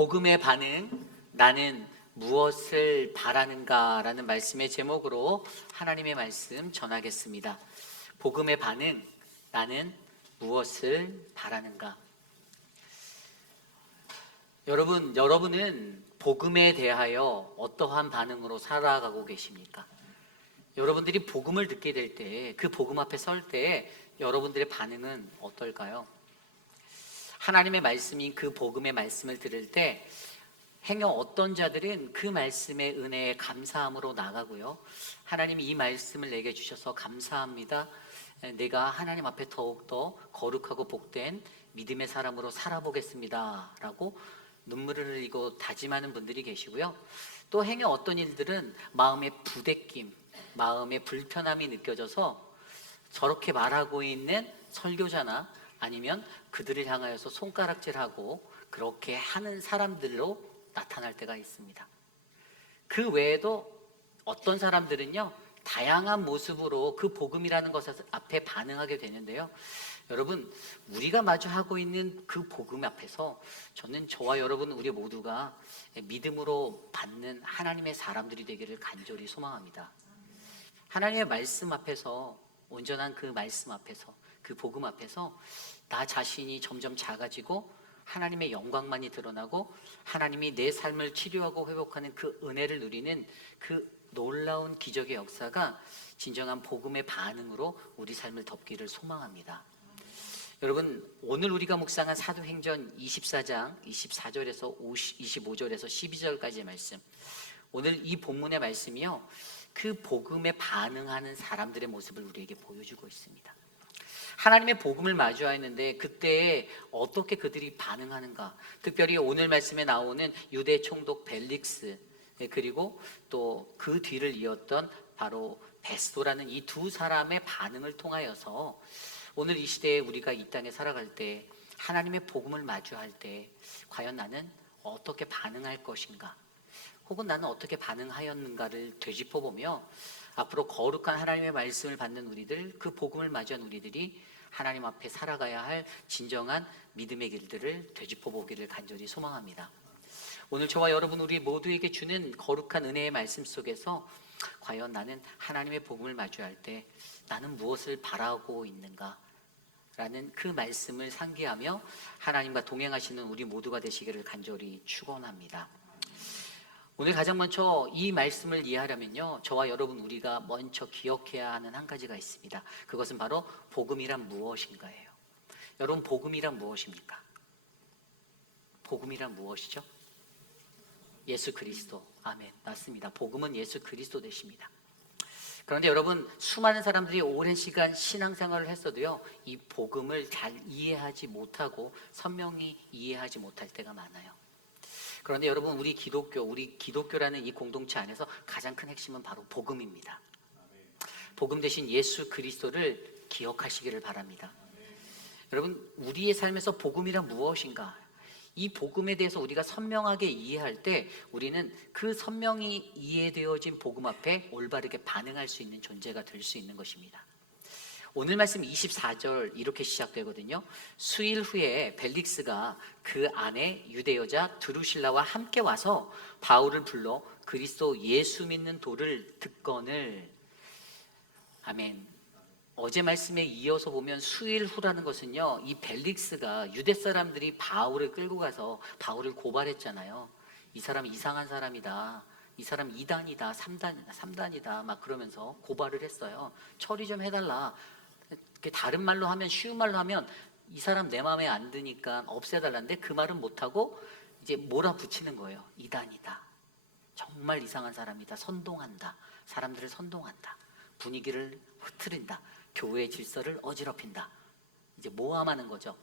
복음의 반응, 나는 무엇을 바라는가 라는 말씀의 제목으로 하나님의 말씀 전하겠습니다. 복음의 반응, 나는 무엇을 바라는가. 여러분은 복음에 대하여 어떠한 반응으로 살아가고 계십니까? 여러분들이 복음을 듣게 될 때, 그 복음 앞에 설 때 여러분들의 반응은 어떨까요? 하나님의 말씀인 그 복음의 말씀을 들을 때 행여 어떤 자들은 그 말씀의 은혜에 감사함으로 나가고요, 하나님이 이 말씀을 내게 주셔서 감사합니다, 내가 하나님 앞에 더욱더 거룩하고 복된 믿음의 사람으로 살아보겠습니다 라고 눈물을 흘리고 다짐하는 분들이 계시고요, 또 행여 어떤 일들은 마음의 부대낌, 마음의 불편함이 느껴져서 저렇게 말하고 있는 설교자나 아니면 그들을 향하여서 손가락질하고 그렇게 하는 사람들로 나타날 때가 있습니다. 그 외에도 어떤 사람들은요, 다양한 모습으로 그 복음이라는 것 앞에 반응하게 되는데요, 여러분, 우리가 마주하고 있는 그 복음 앞에서 저는 저와 여러분 우리 모두가 믿음으로 받는 하나님의 사람들이 되기를 간절히 소망합니다. 하나님의 말씀 앞에서, 온전한 그 말씀 앞에서, 그 복음 앞에서 나 자신이 점점 작아지고 하나님의 영광만이 드러나고 하나님이 내 삶을 치료하고 회복하는 그 은혜를 누리는 그 놀라운 기적의 역사가 진정한 복음의 반응으로 우리 삶을 덮기를 소망합니다. 여러분, 오늘 우리가 묵상한 사도행전 24장 24절에서 25절에서 12절까지의 말씀, 오늘 이 본문의 말씀이요, 그 복음에 반응하는 사람들의 모습을 우리에게 보여주고 있습니다. 하나님의 복음을 마주하였는데 그때 어떻게 그들이 반응하는가, 특별히 오늘 말씀에 나오는 유대 총독 벨릭스, 그리고 또 그 뒤를 이었던 바로 베스도라는 이 두 사람의 반응을 통하여서 오늘 이 시대에 우리가 이 땅에 살아갈 때, 하나님의 복음을 마주할 때 과연 나는 어떻게 반응할 것인가, 혹은 나는 어떻게 반응하였는가를 되짚어보며 앞으로 거룩한 하나님의 말씀을 받는 우리들, 그 복음을 맞이한 우리들이 하나님 앞에 살아가야 할 진정한 믿음의 길들을 되짚어보기를 간절히 소망합니다. 오늘 저와 여러분 우리 모두에게 주는 거룩한 은혜의 말씀 속에서 과연 나는 하나님의 복음을 마주할 때 나는 무엇을 바라고 있는가 라는 그 말씀을 상기하며 하나님과 동행하시는 우리 모두가 되시기를 간절히 축원합니다. 오늘 가장 먼저 이 말씀을 이해하려면요, 저와 여러분 우리가 먼저 기억해야 하는 한 가지가 있습니다. 그것은 바로 복음이란 무엇인가예요. 여러분, 복음이란 무엇입니까? 복음이란 무엇이죠? 예수 그리스도. 아멘. 맞습니다. 복음은 예수 그리스도 되십니다. 그런데 여러분, 수많은 사람들이 오랜 시간 신앙생활을 했어도요, 이 복음을 잘 이해하지 못하고 선명히 이해하지 못할 때가 많아요. 그런데 여러분, 우리 기독교라는 이 공동체 안에서 가장 큰 핵심은 바로 복음입니다. 복음 대신 예수 그리스도를 기억하시기를 바랍니다. 여러분, 우리의 삶에서 복음이란 무엇인가, 이 복음에 대해서 우리가 선명하게 이해할 때 우리는 그 선명히 이해되어진 복음 앞에 올바르게 반응할 수 있는 존재가 될 수 있는 것입니다. 오늘 말씀 24절 이렇게 시작되거든요. 수일 후에 벨릭스가 그 안에 유대 여자 드루실라와 함께 와서 바울을 불러 그리스도 예수 믿는 도를 듣거늘. 아멘. 어제 말씀에 이어서 보면 수일 후라는 것은요, 이 벨릭스가 유대 사람들이 바울을 끌고 가서 바울을 고발했잖아요. 이 사람 이상한 사람이다, 이 사람 2단이다, 3단이다 막 그러면서 고발을 했어요. 처리 좀 해달라. 다른 말로 하면, 쉬운 말로 하면 이 사람 내 마음에 안 드니까 없애달라는데 그 말은 못하고 이제 몰아붙이는 거예요. 2단이다, 정말 이상한 사람이다, 선동한다, 사람들을 선동한다, 분위기를 흐트린다, 교회의 질서를 어지럽힌다, 이제 모함하는 거죠.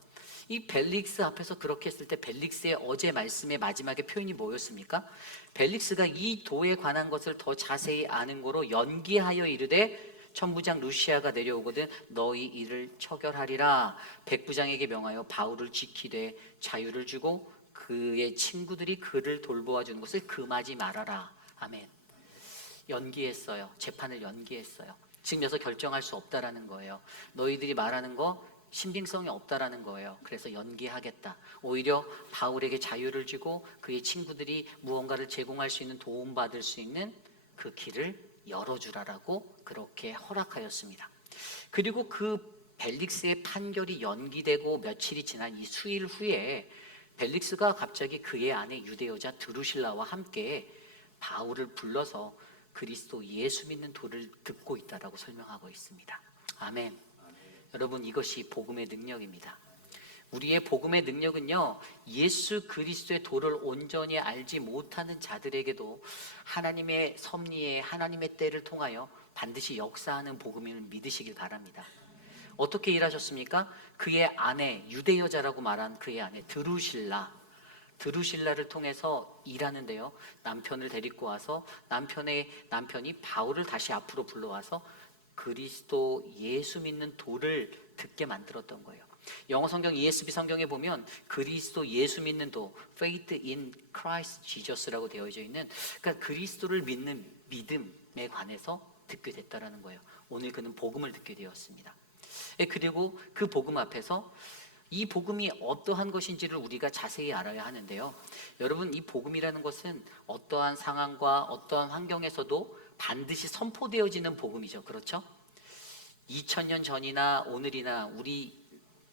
이 벨릭스 앞에서 그렇게 했을 때 벨릭스의 어제 말씀의 마지막에 표현이 뭐였습니까? 벨릭스가 이 도에 관한 것을 더 자세히 아는 거로 연기하여 이르되 천부장 루시아가 내려오거든 너희 이를 처결하리라. 백부장에게 명하여 바울을 지키되 자유를 주고 그의 친구들이 그를 돌보아 주는 것을 금하지 말아라. 아멘. 연기했어요. 재판을 연기했어요. 지금 여기서 결정할 수 없다라는 거예요. 너희들이 말하는 거 신빙성이 없다라는 거예요. 그래서 연기하겠다. 오히려 바울에게 자유를 주고 그의 친구들이 무언가를 제공할 수 있는, 도움받을 수 있는 그 길을 열어주라라고 그렇게 허락하였습니다. 그리고 그 벨릭스의 판결이 연기되고 며칠이 지난 이 수일 후에 벨릭스가 갑자기 그의 아내 유대 여자 드루실라와 함께 바울을 불러서 그리스도 예수 믿는 도를 듣고 있다라고 설명하고 있습니다. 아멘. 여러분, 이것이 복음의 능력입니다. 우리의 복음의 능력은요, 예수 그리스도의 도를 온전히 알지 못하는 자들에게도 하나님의 섭리에, 하나님의 때를 통하여 반드시 역사하는 복음을 믿으시길 바랍니다. 어떻게 일하셨습니까? 그의 아내, 유대 여자라고 말한 그의 아내 드루실라를 통해서 일하는데요, 남편을 데리고 와서 남편이 바울을 다시 앞으로 불러와서 그리스도 예수 믿는 도를 듣게 만들었던 거예요. 영어 성경 ESV 성경에 보면 그리스도 예수 믿는 도, faith in Christ Jesus라고 되어져 있는, 그러니까 그리스도를 믿는 믿음에 관해서 듣게 됐다라는 거예요. 오늘 그는 복음을 듣게 되었습니다. 그리고 그 복음 앞에서 이 복음이 어떠한 것인지를 우리가 자세히 알아야 하는데요, 여러분, 이 복음이라는 것은 어떠한 상황과 어떠한 환경에서도 반드시 선포되어지는 복음이죠. 그렇죠? 2000년 전이나 오늘이나 우리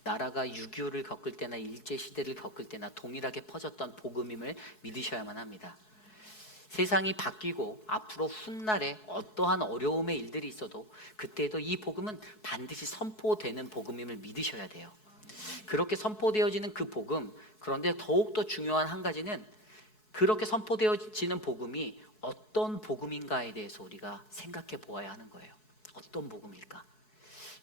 나라가 6.25를 겪을 때나 일제시대를 겪을 때나 동일하게 퍼졌던 복음임을 믿으셔야만 합니다. 세상이 바뀌고 앞으로 훗날에 어떠한 어려움의 일들이 있어도 그때도 이 복음은 반드시 선포되는 복음임을 믿으셔야 돼요. 그렇게 선포되어지는 그 복음, 그런데 더욱더 중요한 한 가지는 그렇게 선포되어지는 복음이 어떤 복음인가에 대해서 우리가 생각해 보아야 하는 거예요. 어떤 복음일까?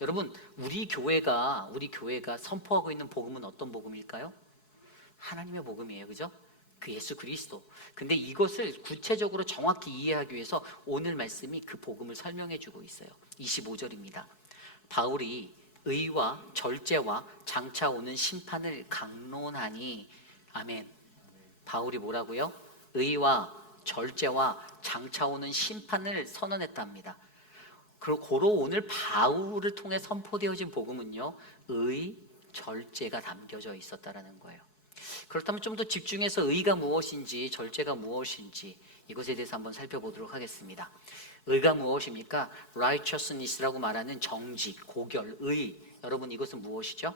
여러분, 우리 교회가 선포하고 있는 복음은 어떤 복음일까요? 하나님의 복음이에요. 그죠? 그 예수 그리스도. 근데 이것을 구체적으로 정확히 이해하기 위해서 오늘 말씀이 그 복음을 설명해 주고 있어요. 25절입니다. 바울이 의와 절제와 장차 오는 심판을 강론하니. 아멘. 바울이 뭐라고요? 의와 절제와 장차 오는 심판을 선언했답니다. 그리고 오늘 바울을 통해 선포되어진 복음은요, 의, 절제가 담겨져 있었다라는 거예요. 그렇다면 좀 더 집중해서 의가 무엇인지, 절제가 무엇인지 이것에 대해서 한번 살펴보도록 하겠습니다. 의가 무엇입니까? righteousness라고 말하는 정직, 고결, 의. 여러분, 이것은 무엇이죠?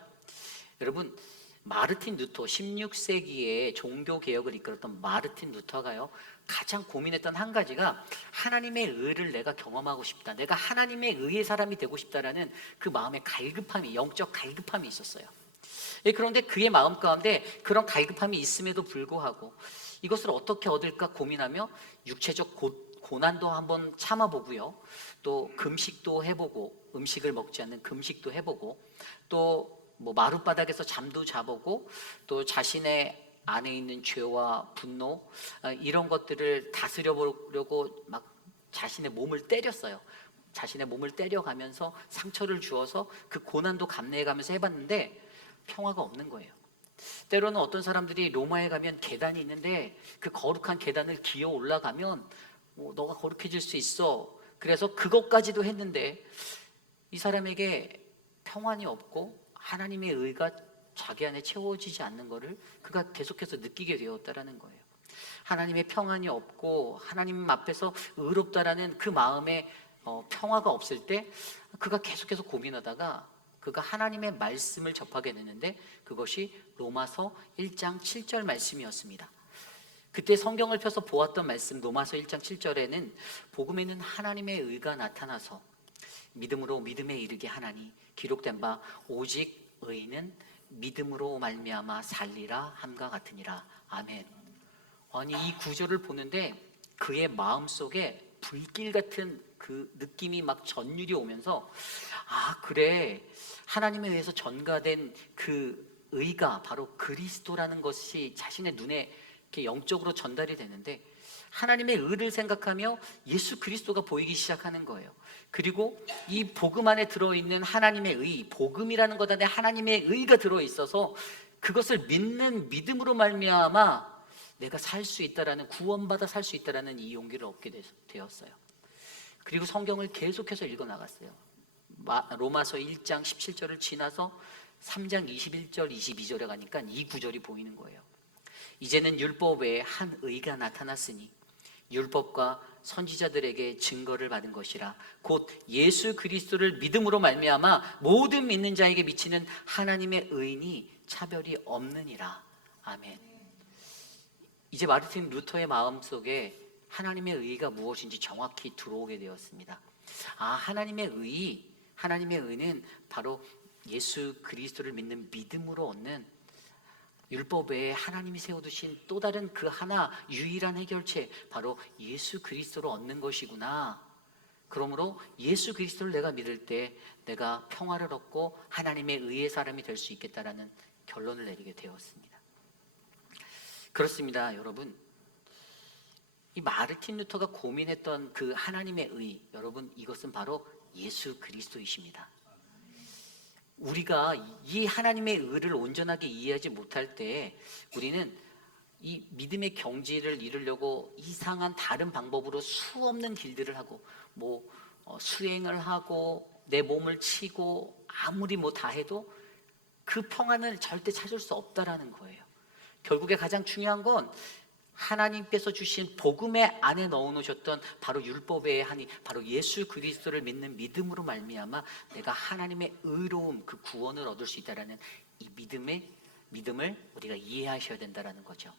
여러분, 마르틴 루터, 16세기에 종교개혁을 이끌었던 마르틴 루터가요, 가장 고민했던 한 가지가 하나님의 의를 내가 경험하고 싶다, 내가 하나님의 의의 사람이 되고 싶다라는 그 마음의 갈급함이, 영적 갈급함이 있었어요. 그런데 그의 마음 가운데 그런 갈급함이 있음에도 불구하고 이것을 어떻게 얻을까 고민하며 육체적 고난도 한번 참아보고요, 또 금식도 해보고, 음식을 먹지 않는 금식도 해보고, 또 마룻바닥에서 잠도 자보고, 또 자신의 안에 있는 죄와 분노, 이런 것들을 다스려 보려고 막 자신의 몸을 때렸어요. 자신의 몸을 때려가면서 상처를 주어서 그 고난도 감내해가면서 해봤는데 평화가 없는 거예요. 때로는 어떤 사람들이 로마에 가면 계단이 있는데 그 거룩한 계단을 기어 올라가면 너가 거룩해질 수 있어, 그래서 그것까지도 했는데 이 사람에게 평안이 없고 하나님의 의가 자기 안에 채워지지 않는 것을 그가 계속해서 느끼게 되었다라는 거예요. 하나님의 평안이 없고 하나님 앞에서 의롭다라는 그 마음에 평화가 없을 때 그가 계속해서 고민하다가 그가 하나님의 말씀을 접하게 되는데 그것이 로마서 1장 7절 말씀이었습니다. 그때 성경을 펴서 보았던 말씀, 로마서 1장 7절에는 복음에는 하나님의 의가 나타나서 믿음으로 믿음에 이르게 하나니 기록된 바 오직 의인은 믿음으로 말미암아 살리라 함과 같으니라. 아멘. 아니, 이 구절을 보는데 그의 마음속에 불길 같은 그 느낌이 막 전율이 오면서, 아, 그래, 하나님에 의해서 전가된 그 의가 바로 그리스도라는 것이 자신의 눈에 이렇게 영적으로 전달이 되는데 하나님의 의를 생각하며 예수 그리스도가 보이기 시작하는 거예요. 그리고 이 복음 안에 들어있는 하나님의 의, 복음이라는 것 안에 하나님의 의가 들어있어서 그것을 믿는 믿음으로 말미암아 내가 살 수 있다라는, 구원받아 살 수 있다라는 이 용기를 얻게 되었어요. 그리고 성경을 계속해서 읽어나갔어요. 로마서 1장 17절을 지나서 3장 21절 22절에 가니까 이 구절이 보이는 거예요. 이제는 율법 외에 한 의가 나타났으니 율법과 선지자들에게 증거를 받은 것이라 곧 예수 그리스도를 믿음으로 말미암아 모든 믿는 자에게 미치는 하나님의 의인이 차별이 없느니라. 아멘. 이제 마르틴 루터의 마음속에 하나님의 의가 무엇인지 정확히 들어오게 되었습니다. 하나님의 의는 바로 예수 그리스도를 믿는 믿음으로 얻는 율법 외에 하나님이 세워두신 또 다른 그 하나 유일한 해결책, 바로 예수 그리스도로 얻는 것이구나. 그러므로 예수 그리스도를 내가 믿을 때 내가 평화를 얻고 하나님의 의의 사람이 될 수 있겠다라는 결론을 내리게 되었습니다. 그렇습니다, 여러분. 이 마르틴 루터가 고민했던 그 하나님의 의, 여러분, 이것은 바로 예수 그리스도이십니다. 우리가 이 하나님의 의를 온전하게 이해하지 못할 때 우리는 이 믿음의 경지를 이루려고 이상한 다른 방법으로 수없는 길들을 하고 수행을 하고 내 몸을 치고 아무리 다 해도 그 평안을 절대 찾을 수 없다라는 거예요. 결국에 가장 중요한 건 하나님께서 주신 복음의 안에 넣어놓으셨던 바로 율법의 한이 바로 예수 그리스도를 믿는 믿음으로 말미암아 내가 하나님의 의로움, 그 구원을 얻을 수 있다라는 이 믿음을 우리가 이해하셔야 된다라는 거죠.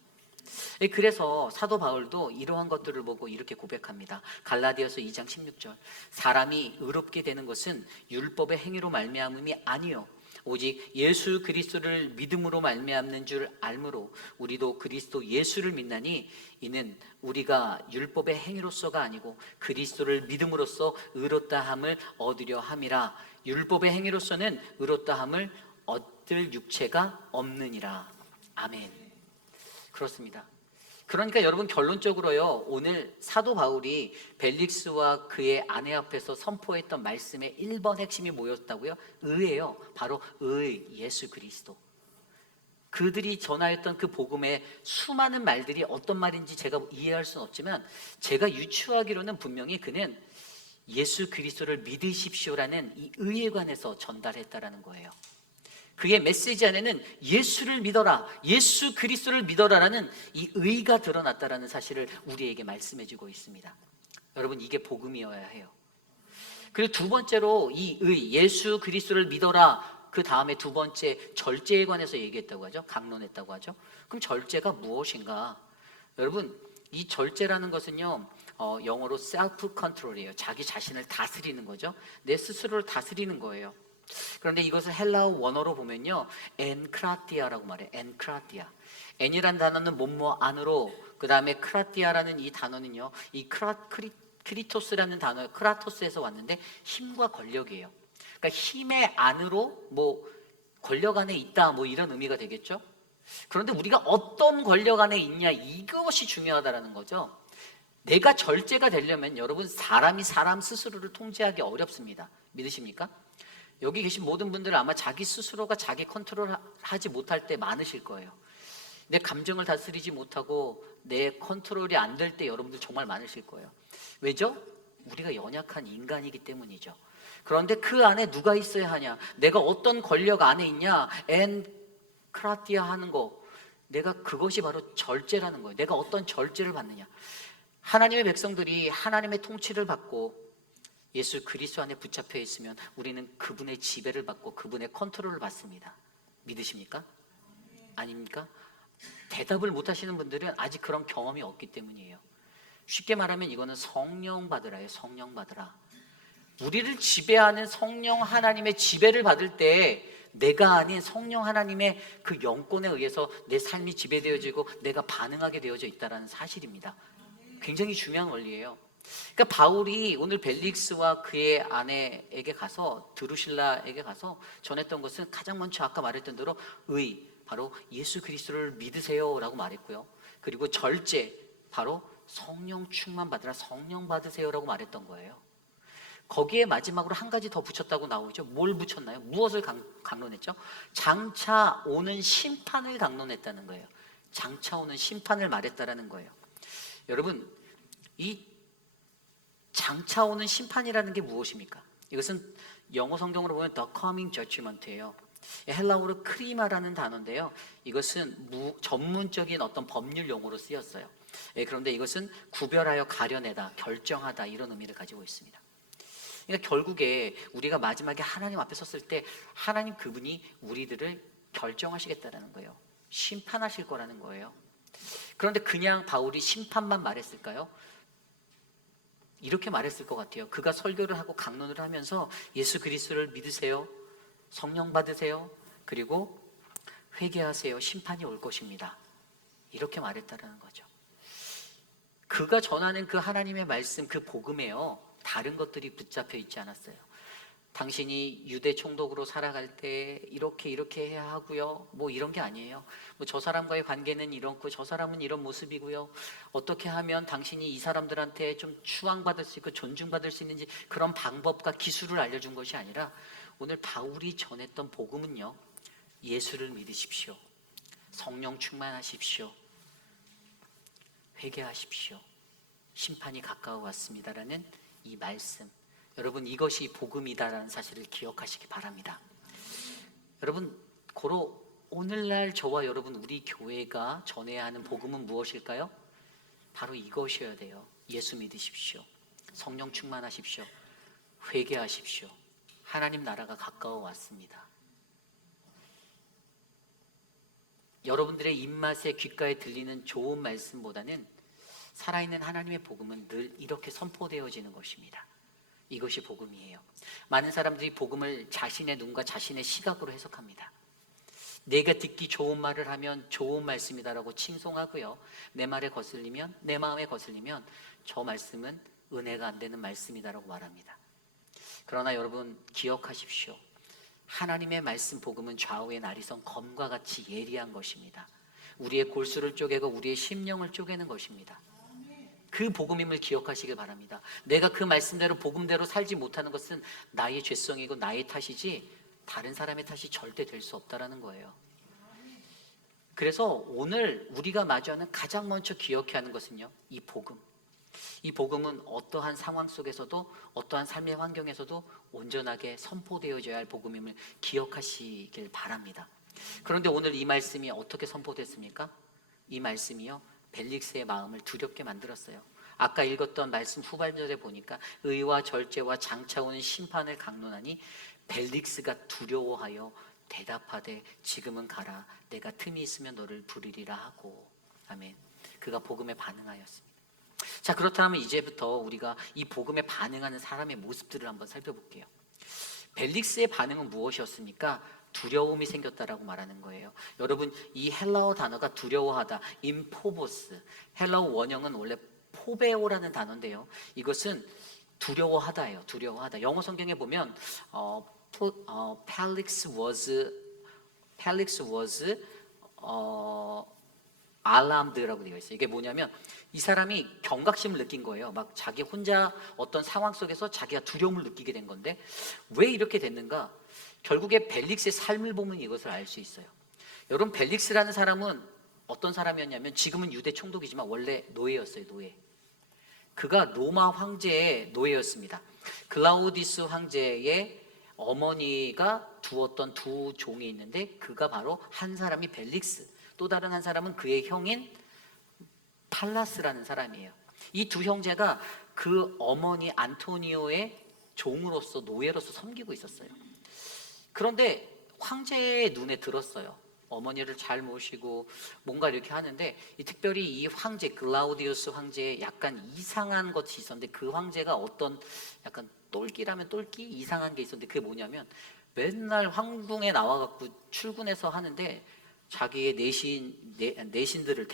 그래서 사도 바울도 이러한 것들을 보고 이렇게 고백합니다. 갈라디아서 2장 16절 사람이 의롭게 되는 것은 율법의 행위로 말미암음이 아니요 오직 예수 그리스도를 믿음으로 말미암는 줄 알므로 우리도 그리스도 예수를 믿나니 이는 우리가 율법의 행위로서가 아니고 그리스도를 믿음으로써 의롭다함을 얻으려 함이라. 율법의 행위로서는 의롭다함을 얻을 육체가 없느니라. 아멘. 그렇습니다. 그러니까 여러분 결론적으로요, 오늘 사도 바울이 벨릭스와 그의 아내 앞에서 선포했던 말씀의 1번 핵심이 뭐였다고요? 의예요. 바로 의, 예수 그리스도. 그들이 전하였던 그 복음의 수많은 말들이 어떤 말인지 제가 이해할 수는 없지만 제가 유추하기로는 분명히 그는 예수 그리스도를 믿으십시오라는 이 의에 관해서 전달했다라는 거예요. 그의 메시지 안에는 예수를 믿어라, 예수 그리스도를 믿어라라는 이 의가 드러났다라는 사실을 우리에게 말씀해주고 있습니다. 여러분, 이게 복음이어야 해요. 그리고 두 번째로 이 의, 예수 그리스도를 믿어라, 그 다음에 두 번째 절제에 관해서 얘기했다고 하죠. 강론했다고 하죠. 그럼 절제가 무엇인가? 여러분, 이 절제라는 것은요, 영어로 self control이에요. 자기 자신을 다스리는 거죠. 내 스스로를 다스리는 거예요. 그런데 이것을 헬라어 원어로 보면요, 엔크라티아라고 말해요. 엔크라티아. 엔이란 단어는 뭐뭐 안으로, 그 다음에 크라티아라는 이 단어는요, 이 크리토스라는 단어, 크라토스에서 왔는데 힘과 권력이에요. 그러니까 힘의 안으로 권력 안에 있다, 이런 의미가 되겠죠. 그런데 우리가 어떤 권력 안에 있냐, 이것이 중요하다라는 거죠. 내가 절제가 되려면 여러분, 사람이 사람 스스로를 통제하기 어렵습니다. 믿으십니까? 여기 계신 모든 분들은 아마 자기 스스로가 자기 컨트롤하지 못할 때 많으실 거예요. 내 감정을 다스리지 못하고 내 컨트롤이 안 될 때 여러분들 정말 많으실 거예요. 왜죠? 우리가 연약한 인간이기 때문이죠. 그런데 그 안에 누가 있어야 하냐? 내가 어떤 권력 안에 있냐? 엔크라티아 하는 거, 내가 그것이 바로 절제라는 거예요. 내가 어떤 절제를 받느냐? 하나님의 백성들이 하나님의 통치를 받고 예수 그리스도 안에 붙잡혀 있으면 우리는 그분의 지배를 받고 그분의 컨트롤을 받습니다. 믿으십니까? 아닙니까? 대답을 못 하시는 분들은 아직 그런 경험이 없기 때문이에요. 쉽게 말하면 이거는 성령 받으라예요. 성령 받으라. 우리를 지배하는 성령 하나님의 지배를 받을 때 내가 아닌 성령 하나님의 그 영권에 의해서 내 삶이 지배되어지고 내가 반응하게 되어져 있다는 사실입니다. 굉장히 중요한 원리예요. 그러니까 바울이 오늘 벨릭스와 그의 아내에게 가서, 드루실라에게 가서 전했던 것은 가장 먼저 아까 말했던 대로 의, 바로 예수 그리스도를 믿으세요 라고 말했고요. 그리고 절제, 바로 성령 충만 받으라, 성령 받으세요 라고 말했던 거예요. 거기에 마지막으로 한 가지 더 붙였다고 나오죠. 뭘 붙였나요? 무엇을 강론했죠? 장차 오는 심판을 강론했다는 거예요. 장차 오는 심판을 말했다라는 거예요. 여러분, 이 장차 오는 심판이라는 게 무엇입니까? 이것은 영어 성경으로 보면 The Coming Judgment예요. 헬라어로 크리마라는 단어인데요. 이것은 전문적인 어떤 법률 용어로 쓰였어요. 그런데 이것은 구별하여 가려내다, 결정하다 이런 의미를 가지고 있습니다. 그러니까 결국에 우리가 마지막에 하나님 앞에 섰을 때 하나님 그분이 우리들을 결정하시겠다라는 거예요. 심판하실 거라는 거예요. 그런데 그냥 바울이 심판만 말했을까요? 이렇게 말했을 것 같아요. 그가 설교를 하고 강론을 하면서 예수 그리스도를 믿으세요. 성령 받으세요. 그리고 회개하세요. 심판이 올 것입니다. 이렇게 말했다라는 거죠. 그가 전하는 그 하나님의 말씀, 그 복음에요, 다른 것들이 붙잡혀 있지 않았어요. 당신이 유대 총독으로 살아갈 때 이렇게 해야 하고요. 뭐 이런 게 아니에요. 뭐 저 사람과의 관계는 이렇고 저 사람은 이런 모습이고요. 어떻게 하면 당신이 이 사람들한테 좀 추앙받을 수 있고 존중받을 수 있는지 그런 방법과 기술을 알려준 것이 아니라 오늘 바울이 전했던 복음은요. 예수를 믿으십시오. 성령 충만하십시오. 회개하십시오. 심판이 가까워 왔습니다라는 이 말씀. 여러분 이것이 복음이다라는 사실을 기억하시기 바랍니다. 여러분 고로 오늘날 저와 여러분 우리 교회가 전해야 하는 복음은 무엇일까요? 바로 이것이어야 돼요. 예수 믿으십시오. 성령 충만하십시오. 회개하십시오. 하나님 나라가 가까워 왔습니다. 여러분들의 입맛에 귓가에 들리는 좋은 말씀보다는 살아있는 하나님의 복음은 늘 이렇게 선포되어지는 것입니다. 이것이 복음이에요. 많은 사람들이 복음을 자신의 눈과 자신의 시각으로 해석합니다. 내가 듣기 좋은 말을 하면 좋은 말씀이다라고 칭송하고요. 내 마음에 거슬리면 저 말씀은 은혜가 안 되는 말씀이다라고 말합니다. 그러나 여러분 기억하십시오. 하나님의 말씀 복음은 좌우의 나리선 검과 같이 예리한 것입니다. 우리의 골수를 쪼개고 우리의 심령을 쪼개는 것입니다. 그 복음임을 기억하시길 바랍니다. 내가 그 말씀대로 복음대로 살지 못하는 것은 나의 죄성이고 나의 탓이지 다른 사람의 탓이 절대 될 수 없다라는 거예요. 그래서 오늘 우리가 마주하는 가장 먼저 기억해야 하는 것은요, 이 복음. 이 복음은 어떠한 상황 속에서도 어떠한 삶의 환경에서도 온전하게 선포되어져야 할 복음임을 기억하시길 바랍니다. 그런데 오늘 이 말씀이 어떻게 선포됐습니까? 이 말씀이요, 벨릭스의 마음을 두렵게 만들었어요. 아까 읽었던 말씀 후반절에 보니까 의와 절제와 장차 오는 심판을 강론하니 벨릭스가 두려워하여 대답하되 지금은 가라. 내가 틈이 있으면 너를 부르리라 하고. 아멘. 그가 복음에 반응하였습니다. 자, 그렇다면 이제부터 우리가 이 복음에 반응하는 사람의 모습들을 한번 살펴볼게요. 벨릭스의 반응은 무엇이었습니까? 두려움이 생겼다라고 말하는 거예요. 여러분 이 헬라어 단어가 두려워하다, 임포보스, 헬라어 원형은 원래 포베오라는 단어인데요. 이것은 두려워하다예요. 두려워하다. 영어 성경에 보면 Felix was alarmed라고 되어 있어요. 이게 뭐냐면 이 사람이 경각심을 느낀 거예요. 막 자기 혼자 어떤 상황 속에서 자기가 두려움을 느끼게 된 건데 왜 이렇게 됐는가? 결국에 벨릭스의 삶을 보면 이것을 알 수 있어요. 여러분 벨릭스라는 사람은 어떤 사람이었냐면 지금은 유대 총독이지만 원래 노예였어요. 노예. 그가 로마 황제의 노예였습니다. 글라우디스 황제의 어머니가 두었던 두 종이 있는데 그가 바로 한 사람이 벨릭스, 또 다른 한 사람은 그의 형인 팔라스라는 사람이에요. 이 두 형제가 그 어머니 안토니오의 종으로서 노예로서 섬기고 있었어요. 그런데 황제의 눈에 들었어요. 어머니를 잘 모시고 뭔가 이렇게 하는데 특별히 이 황제 글라우디우스 황제에 약간 이상한 것이 있었는데 그 황제가 어떤 약간 똘끼라면 똘끼 이상한 게 있었는데 그게 뭐냐면 맨날 황궁에 나와갖고 출근해서 하는데 자기의 대신들을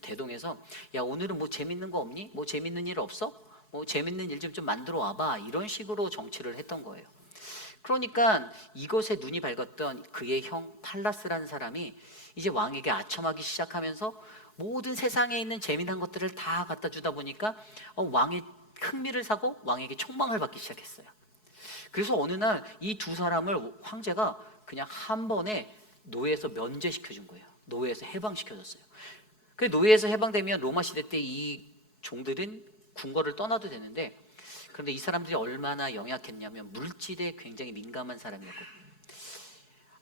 대동해서 야 오늘은 뭐 재밌는 거 없니? 뭐 재밌는 일 없어? 뭐 재밌는 일 좀 만들어 와봐 이런 식으로 정치를 했던 거예요. 그러니까 이것에 눈이 밝았던 그의 형 팔라스라는 사람이 이제 왕에게 아첨하기 시작하면서 모든 세상에 있는 재미난 것들을 다 갖다 주다 보니까 왕의 흥미를 사고 왕에게 총망을 받기 시작했어요. 그래서 어느 날 이 두 사람을 황제가 그냥 한 번에 노예에서 면제시켜 준 거예요. 노예에서 해방시켜줬어요. 그 노예에서 해방되면 로마 시대 때 이 종들은 궁궐을 떠나도 되는데 그런데 이 사람들이 얼마나 영약했냐면 물질에 굉장히 민감한 사람이었거든요.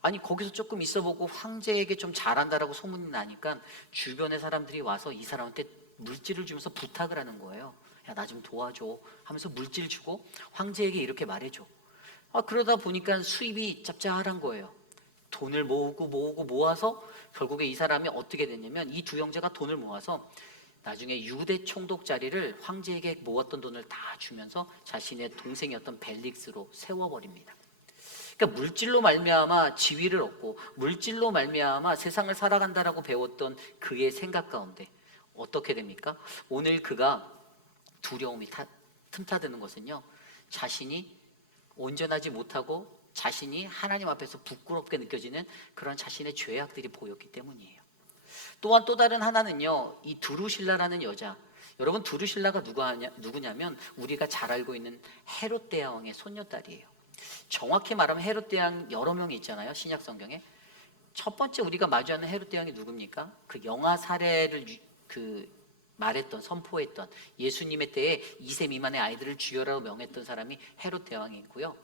아니 거기서 조금 있어보고 황제에게 좀 잘한다라고 소문이 나니까 주변의 사람들이 와서 이 사람한테 물질을 주면서 부탁을 하는 거예요. 야, 나 좀 도와줘 하면서 물질 주고 황제에게 이렇게 말해줘. 그러다 보니까 수입이 짭짤한 거예요. 돈을 모으고 모아서 결국에 이 사람이 어떻게 됐냐면 이 두 형제가 돈을 모아서 나중에 유대 총독 자리를 황제에게 모았던 돈을 다 주면서 자신의 동생이었던 벨릭스로 세워버립니다. 그러니까 물질로 말미암아 지위를 얻고 물질로 말미암아 세상을 살아간다라고 배웠던 그의 생각 가운데 어떻게 됩니까? 오늘 그가 두려움이 틈타드는 것은요, 자신이 온전하지 못하고 자신이 하나님 앞에서 부끄럽게 느껴지는 그런 자신의 죄악들이 보였기 때문이에요. 또한 또 다른 하나는요, 이 두루실라라는 여자. 여러분, 두루실라가 누구냐면 우리가 잘 알고 있는 헤롯 대왕의 손녀딸이에요. 정확히 말하면 헤롯 대왕 여러 명이 있잖아요, 신약 성경에. 첫 번째 우리가 마주하는 헤롯 대왕이 누굽니까? 그 영아 살해를 말했던, 선포했던, 예수님의 때에 2세 미만의 아이들을 죽여라고 명했던 사람이 헤롯 대왕이 있고요.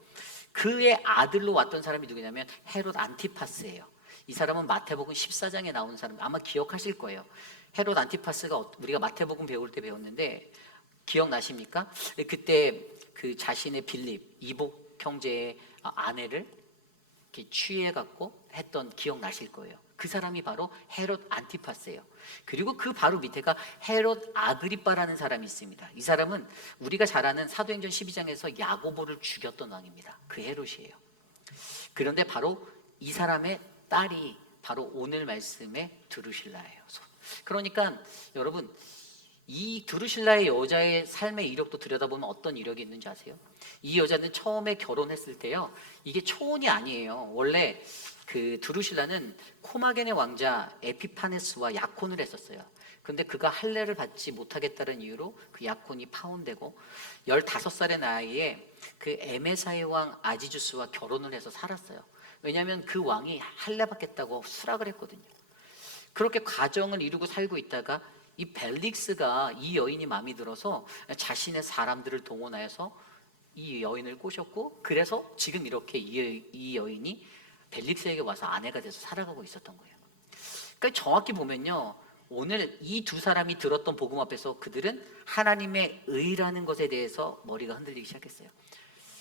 그의 아들로 왔던 사람이 누구냐면 헤롯 안티파스예요. 이 사람은 마태복음 14장에 나오는 사람, 아마 기억하실 거예요. 헤롯 안티파스가 우리가 마태복음 배울 때 배웠는데 기억나십니까? 그때 그 자신의 빌립, 이복 형제의 아내를 이렇게 취해갖고 했던 기억나실 거예요. 그 사람이 바로 헤롯 안티파스예요. 그리고 그 바로 밑에가 헤롯 아그리빠라는 사람이 있습니다. 이 사람은 우리가 잘 아는 사도행전 12장에서 야고보를 죽였던 왕입니다. 그 헤롯이에요. 그런데 바로 이 사람의 딸이 바로 오늘 말씀의 드루실라예요. 그러니까 여러분, 이 드루실라의 여자의 삶의 이력도 들여다보면 어떤 이력이 있는지 아세요? 이 여자는 처음에 결혼했을 때요, 이게 초혼이 아니에요. 원래 그 드루실라는 코마겐의 왕자 에피파네스와 약혼을 했었어요. 근데 그가 할례를 받지 못하겠다는 이유로 그 약혼이 파혼되고 15살의 나이에 그 에메사의 왕 아지주스와 결혼을 해서 살았어요. 왜냐하면 그 왕이 할례 받겠다고 수락을 했거든요. 그렇게 가정을 이루고 살고 있다가 이 벨릭스가 이 여인이 마음에 들어서 자신의 사람들을 동원하여서 이 여인을 꼬셨고, 그래서 지금 이렇게 이 여인이 벨릭스에게 와서 아내가 돼서 살아가고 있었던 거예요. 그러니까 정확히 보면요, 오늘 이 두 사람이 들었던 복음 앞에서 그들은 하나님의 의라는 것에 대해서 머리가 흔들리기 시작했어요.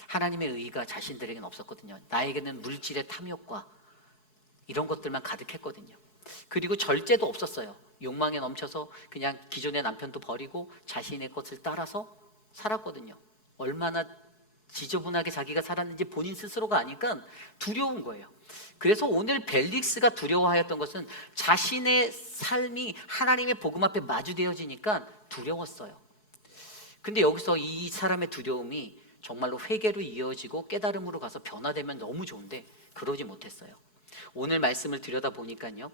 하나님의 의가 자신들에게는 없었거든요. 나에게는 물질의 탐욕과 이런 것들만 가득했거든요. 그리고 절제도 없었어요. 욕망에 넘쳐서 그냥 기존의 남편도 버리고 자신의 것을 따라서 살았거든요. 얼마나 지저분하게 자기가 살았는지 본인 스스로가 아니까 두려운 거예요. 그래서 오늘 벨릭스가 두려워하였던 것은 자신의 삶이 하나님의 복음 앞에 마주되어지니까 두려웠어요. 근데 여기서 이 사람의 두려움이 정말로 회개로 이어지고 깨달음으로 가서 변화되면 너무 좋은데 그러지 못했어요. 오늘 말씀을 들여다보니까요,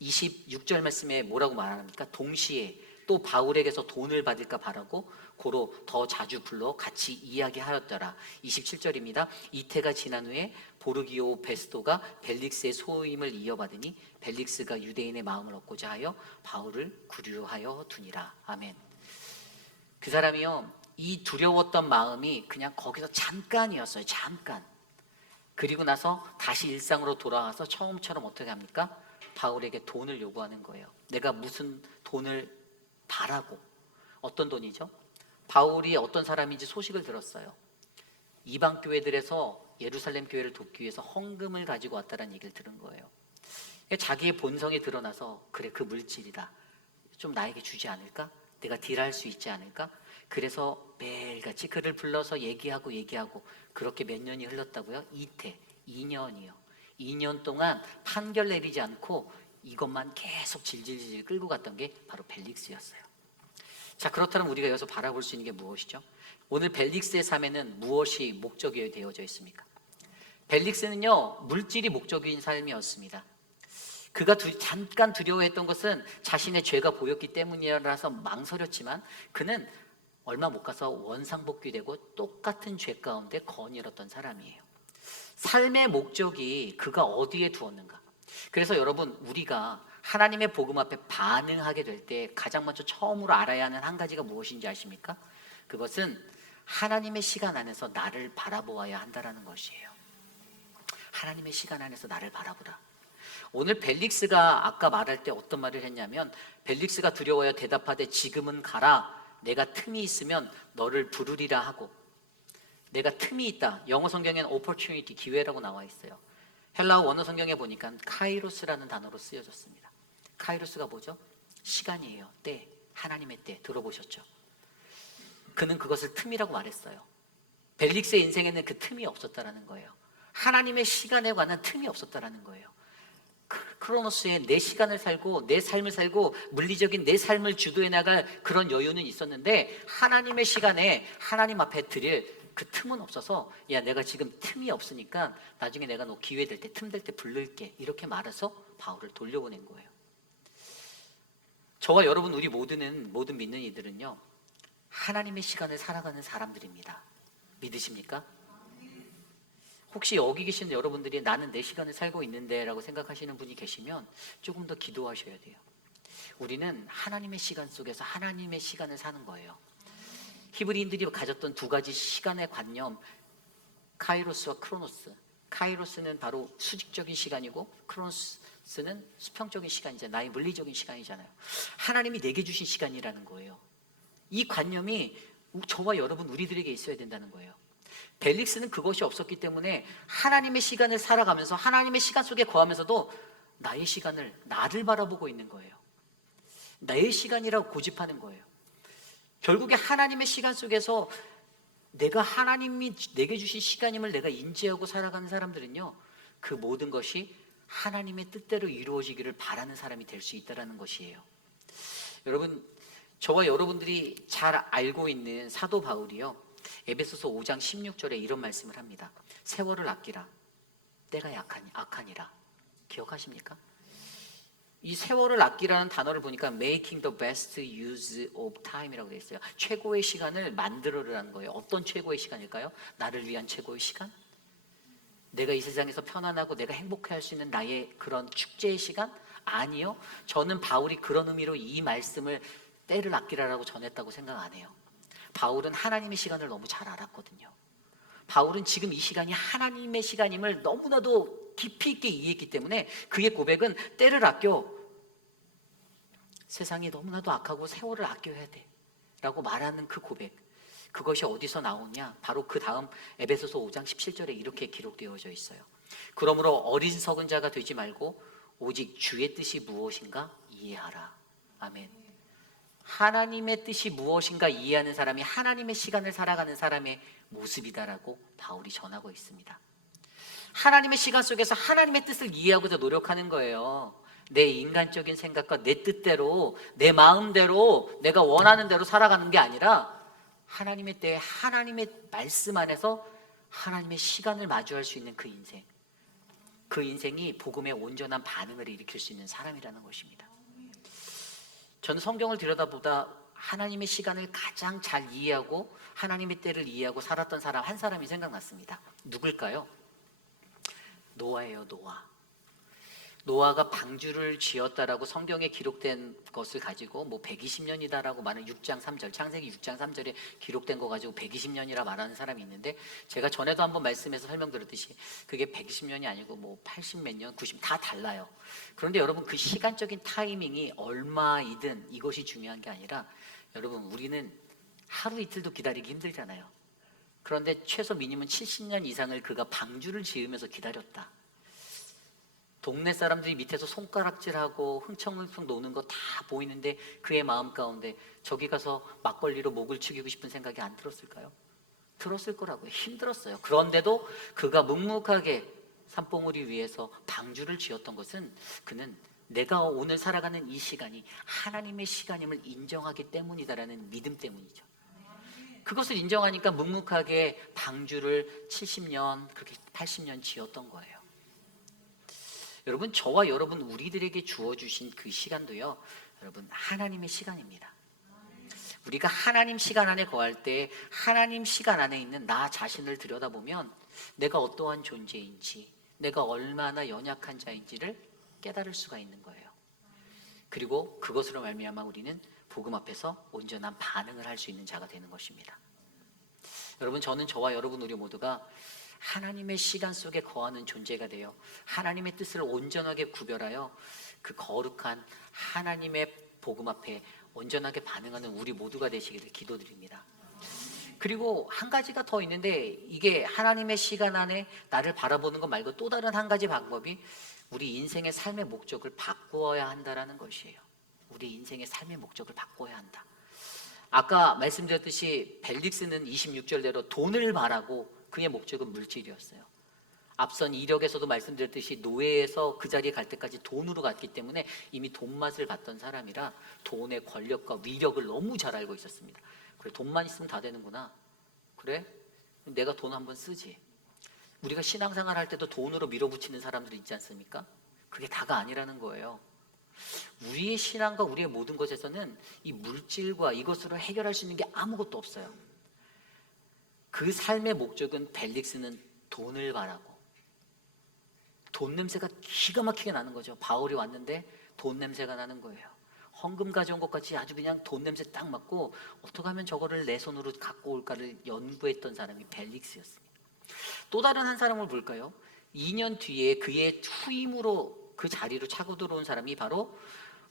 26절 말씀에 뭐라고 말합니까? 동시에 또 바울에게서 돈을 받을까 바라고 고로 더 자주 불러 같이 이야기하였더라. 27절입니다. 이태가 지난 후에 보르기오 베스도가 벨릭스의 소임을 이어받으니 벨릭스가 유대인의 마음을 얻고자 하여 바울을 구류하여 두니라. 아멘. 그 사람이요, 이 두려웠던 마음이 그냥 거기서 잠깐이었어요. 잠깐. 그리고 나서 다시 일상으로 돌아와서 처음처럼 어떻게 합니까? 바울에게 돈을 요구하는 거예요. 내가 무슨 돈을 바라고. 어떤 돈이죠? 바울이 어떤 사람인지 소식을 들었어요. 이방 교회들에서 예루살렘 교회를 돕기 위해서 헌금을 가지고 왔다는 얘기를 들은 거예요. 자기의 본성이 드러나서 그래, 그 물질이다, 좀 나에게 주지 않을까? 내가 딜할 수 있지 않을까? 그래서 매일같이 그를 불러서 얘기하고 그렇게 몇 년이 흘렀다고요? 2년이요. 2년 동안 판결 내리지 않고 이것만 계속 질질질 끌고 갔던 게 바로 벨릭스였어요. 자, 그렇다면 우리가 여기서 바라볼 수 있는 게 무엇이죠? 오늘 벨릭스의 삶에는 무엇이 목적이 되어져 있습니까? 벨릭스는요, 물질이 목적인 삶이었습니다. 그가 잠깐 두려워했던 것은 자신의 죄가 보였기 때문이라서 망설였지만 그는 얼마 못 가서 원상복귀되고 똑같은 죄 가운데 거닐었던 사람이에요. 삶의 목적이 그가 어디에 두었는가? 그래서 여러분, 우리가 하나님의 복음 앞에 반응하게 될 때 가장 먼저 처음으로 알아야 하는 한 가지가 무엇인지 아십니까? 그것은 하나님의 시간 안에서 나를 바라보아야 한다는 것이에요. 하나님의 시간 안에서 나를 바라보라. 오늘 벨릭스가 아까 말할 때 어떤 말을 했냐면, 벨릭스가 두려워하여 대답하되 지금은 가라. 내가 틈이 있으면 너를 부르리라 하고. 내가 틈이 있다. 영어 성경에는 opportunity, 기회라고 나와 있어요. 헬라어 원어 성경에 보니까 카이로스라는 단어로 쓰여졌습니다. 카이로스가 뭐죠? 시간이에요. 때, 하나님의 때. 들어보셨죠? 그는 그것을 틈이라고 말했어요. 벨릭스의 인생에는 그 틈이 없었다라는 거예요. 하나님의 시간에 관한 틈이 없었다라는 거예요. 크로노스에 내 시간을 살고 내 삶을 살고 물리적인 내 삶을 주도해 나갈 그런 여유는 있었는데, 하나님의 시간에 하나님 앞에 드릴 그 틈은 없어서, 야, 내가 지금 틈이 없으니까 나중에 내가 너 기회 될 때, 틈 될 때 부를게, 이렇게 말해서 바울을 돌려보낸 거예요. 저와 여러분, 우리 모든 믿는 이들은요, 하나님의 시간을 살아가는 사람들입니다. 믿으십니까? 혹시 여기 계신 여러분들이 나는 내 시간을 살고 있는데 라고 생각하시는 분이 계시면 조금 더 기도하셔야 돼요. 우리는 하나님의 시간 속에서 하나님의 시간을 사는 거예요. 히브리인들이 가졌던 두 가지 시간의 관념, 카이로스와 크로노스. 카이로스는 바로 수직적인 시간이고 크로노스는 수평적인 시간이잖아요. 나의 물리적인 시간이잖아요. 하나님이 내게 주신 시간이라는 거예요. 이 관념이 저와 여러분 우리들에게 있어야 된다는 거예요. 벨릭스는 그것이 없었기 때문에 하나님의 시간을 살아가면서 하나님의 시간 속에 거하면서도 나의 시간을, 나를 바라보고 있는 거예요. 나의 시간이라고 고집하는 거예요. 결국에 하나님의 시간 속에서 내가 하나님이 내게 주신 시간임을 내가 인지하고 살아가는 사람들은요, 그 모든 것이 하나님의 뜻대로 이루어지기를 바라는 사람이 될 수 있다는 것이에요. 여러분, 저와 여러분들이 잘 알고 있는 사도 바울이요, 에베소서 5장 16절에 이런 말씀을 합니다. 세월을 아끼라. 때가 악하니라. 기억하십니까? 이 세월을 아끼라는 단어를 보니까 making the best use of time이라고 되어 있어요. 최고의 시간을 만들어라는 거예요. 어떤 최고의 시간일까요? 나를 위한 최고의 시간? 내가 이 세상에서 편안하고 내가 행복해할 수 있는 나의 그런 축제의 시간? 아니요. 저는 바울이 그런 의미로 이 말씀을 때를 아끼라라고 전했다고 생각 안 해요. 바울은 하나님의 시간을 너무 잘 알았거든요. 바울은 지금 이 시간이 하나님의 시간임을 너무나도 깊이 있게 이해했기 때문에 그의 고백은 때를 아껴, 세상이 너무나도 악하고 세월을 아껴야 돼 라고 말하는 그 고백, 그것이 어디서 나오냐? 바로 그 다음 에베소서 5장 17절에 이렇게 기록되어져 있어요. 그러므로 어리석은 자가 되지 말고 오직 주의 뜻이 무엇인가 이해하라. 아멘. 하나님의 뜻이 무엇인가 이해하는 사람이 하나님의 시간을 살아가는 사람의 모습이다라고 바울이 전하고 있습니다. 하나님의 시간 속에서 하나님의 뜻을 이해하고자 노력하는 거예요. 내 인간적인 생각과 내 뜻대로, 내 마음대로, 내가 원하는 대로 살아가는 게 아니라 하나님의 때에 하나님의 말씀 안에서 하나님의 시간을 마주할 수 있는 그 인생, 그 인생이 복음의 온전한 반응을 일으킬 수 있는 사람이라는 것입니다. 저는 성경을 들여다보다 하나님의 시간을 가장 잘 이해하고 하나님의 때를 이해하고 살았던 사람 한 사람이 생각났습니다. 누굴까요? 노아예요. 노아가 방주를 지었다라고 성경에 기록된 것을 가지고 뭐 120년이다라고 말하는 6장 3절, 창세기 6장 3절에 기록된 거 가지고 120년이라 말하는 사람이 있는데, 제가 전에도 한번 말씀에서 설명드렸듯이 그게 120년이 아니고 뭐 80 몇 년, 90 다 달라요. 그런데 여러분, 그 시간적인 타이밍이 얼마이든 이것이 중요한 게 아니라, 여러분, 우리는 하루 이틀도 기다리기 힘들잖아요. 그런데 최소 미니멈 70년 이상을 그가 방주를 지으면서 기다렸다. 동네 사람들이 밑에서 손가락질하고 흥청흥청 노는 거 다 보이는데 그의 마음 가운데 저기 가서 막걸리로 목을 축이고 싶은 생각이 안 들었을까요? 들었을 거라고요. 힘들었어요. 그런데도 그가 묵묵하게 산봉우리 위에서 방주를 지었던 것은, 그는 내가 오늘 살아가는 이 시간이 하나님의 시간임을 인정하기 때문이다라는 믿음 때문이죠. 그것을 인정하니까 묵묵하게 방주를 70년, 그렇게 80년 지었던 거예요. 여러분, 저와 여러분 우리들에게 주어주신 그 시간도요, 여러분, 하나님의 시간입니다. 우리가 하나님 시간 안에 거할 때 하나님 시간 안에 있는 나 자신을 들여다보면 내가 어떠한 존재인지, 내가 얼마나 연약한 자인지를 깨달을 수가 있는 거예요. 그리고 그것으로 말미암아 우리는 복음 앞에서 온전한 반응을 할 수 있는 자가 되는 것입니다. 여러분, 저는 저와 여러분 우리 모두가 하나님의 시간 속에 거하는 존재가 되어 하나님의 뜻을 온전하게 구별하여 그 거룩한 하나님의 복음 앞에 온전하게 반응하는 우리 모두가 되시기를 기도드립니다. 그리고 한 가지가 더 있는데, 이게 하나님의 시간 안에 나를 바라보는 것 말고 또 다른 한 가지 방법이 우리 인생의 삶의 목적을 바꾸어야 한다라는 것이에요. 우리 인생의 삶의 목적을 바꿔야 한다. 아까 말씀드렸듯이 벨릭스는 26절대로 돈을 바라고 그의 목적은 물질이었어요. 앞선 이력에서도 말씀드렸듯이 노예에서 그 자리에 갈 때까지 돈으로 갔기 때문에 이미 돈 맛을 봤던 사람이라 돈의 권력과 위력을 너무 잘 알고 있었습니다. 그래, 돈만 있으면 다 되는구나. 그래? 내가 돈 한번 쓰지. 우리가 신앙생활 할 때도 돈으로 밀어붙이는 사람들이 있지 않습니까? 그게 다가 아니라는 거예요. 우리의 신앙과 우리의 모든 것에서는 이 물질과 이것으로 해결할 수 있는 게 아무것도 없어요. 그 삶의 목적은 벨릭스는 돈을 바라고, 돈 냄새가 기가 막히게 나는 거죠. 바울이 왔는데 돈 냄새가 나는 거예요. 헌금 가져온 것 같이 아주 그냥 돈 냄새 딱 맡고 어떻게 하면 저거를 내 손으로 갖고 올까를 연구했던 사람이 벨릭스였습니다. 또 다른 한 사람을 볼까요? 2년 뒤에 그의 후임으로 그 자리로 차고 들어온 사람이 바로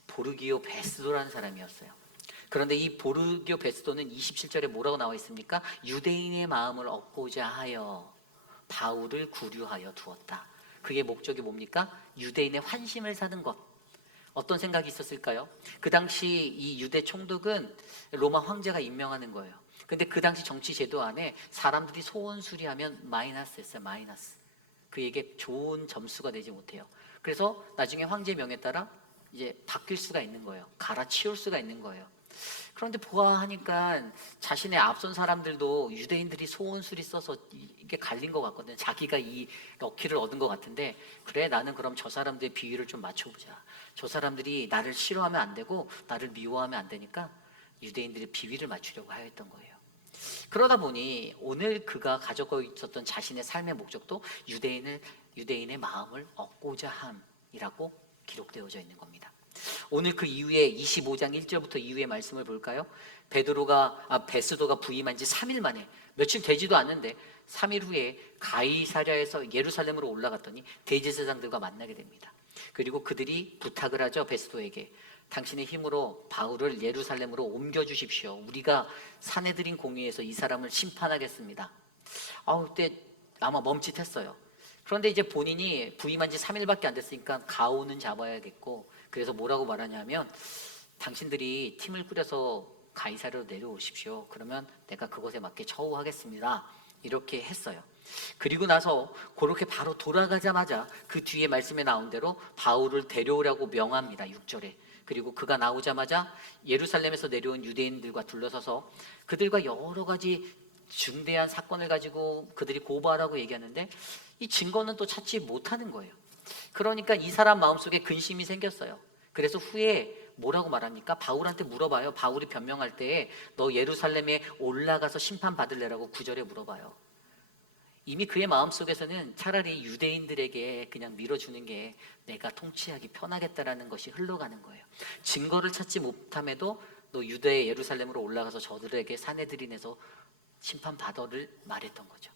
보르기오 베스도라는 사람이었어요. 그런데 이 보르기오 베스도는 27절에 뭐라고 나와 있습니까? 유대인의 마음을 얻고자 하여 바울을 구류하여 두었다. 그의 목적이 뭡니까? 유대인의 환심을 사는 것. 어떤 생각이 있었을까요? 그 당시 이 유대 총독은 로마 황제가 임명하는 거예요. 근데 그 당시 정치 제도 안에 사람들이 소원 수리하면 마이너스였어요. 마이너스. 그에게 좋은 점수가 되지 못해요. 그래서 나중에 황제 명에 따라 이제 바뀔 수가 있는 거예요. 갈아치울 수가 있는 거예요. 그런데 보아하니까 자신의 앞선 사람들도 유대인들이 소원술이 써서 이게 갈린 것 같거든요. 자기가 이 럭키를 얻은 것 같은데, 그래, 나는 그럼 저 사람들의 비위를 좀 맞춰보자. 저 사람들이 나를 싫어하면 안 되고 나를 미워하면 안 되니까 유대인들의 비위를 맞추려고 하였던 거예요. 그러다 보니 오늘 그가 가지고 있었던 자신의 삶의 목적도 유대인의 마음을 얻고자 함이라고 기록되어져 있는 겁니다. 오늘 그 이후에 25장 1절부터 이후의 말씀을 볼까요? 베스도가 부임한 지 3일 만에, 며칠 되지도 않는데 3일 후에 가이사랴에서 예루살렘으로 올라갔더니 대제사장들과 만나게 됩니다. 그리고 그들이 부탁을 하죠. 베스도에게, 당신의 힘으로 바울을 예루살렘으로 옮겨주십시오. 우리가 사내들인 공의에서 이 사람을 심판하겠습니다. 그때 아마 멈칫했어요. 그런데 이제 본인이 부임한 지 3일밖에 안 됐으니까 가오는 잡아야겠고, 그래서 뭐라고 말하냐면, 당신들이 팀을 꾸려서 가이사랴로 내려오십시오. 그러면 내가 그것에 맞게 처우하겠습니다. 이렇게 했어요. 그리고 나서 그렇게 바로 돌아가자마자 그 뒤에 말씀에 나온 대로 바울을 데려오라고 명합니다. 6절에. 그리고 그가 나오자마자 예루살렘에서 내려온 유대인들과 둘러서서 그들과 여러 가지 중대한 사건을 가지고 그들이 고발하고 얘기하는데, 이 증거는 또 찾지 못하는 거예요. 그러니까 이 사람 마음속에 근심이 생겼어요. 그래서 후에 뭐라고 말합니까? 바울한테 물어봐요. 바울이 변명할 때에 너 예루살렘에 올라가서 심판받을래라고 9절에 물어봐요. 이미 그의 마음속에서는 차라리 유대인들에게 그냥 밀어주는 게 내가 통치하기 편하겠다라는 것이 흘러가는 거예요. 증거를 찾지 못함에도 너 유대 예루살렘으로 올라가서 저들에게 사내들이 내서 심판받아를 말했던 거죠.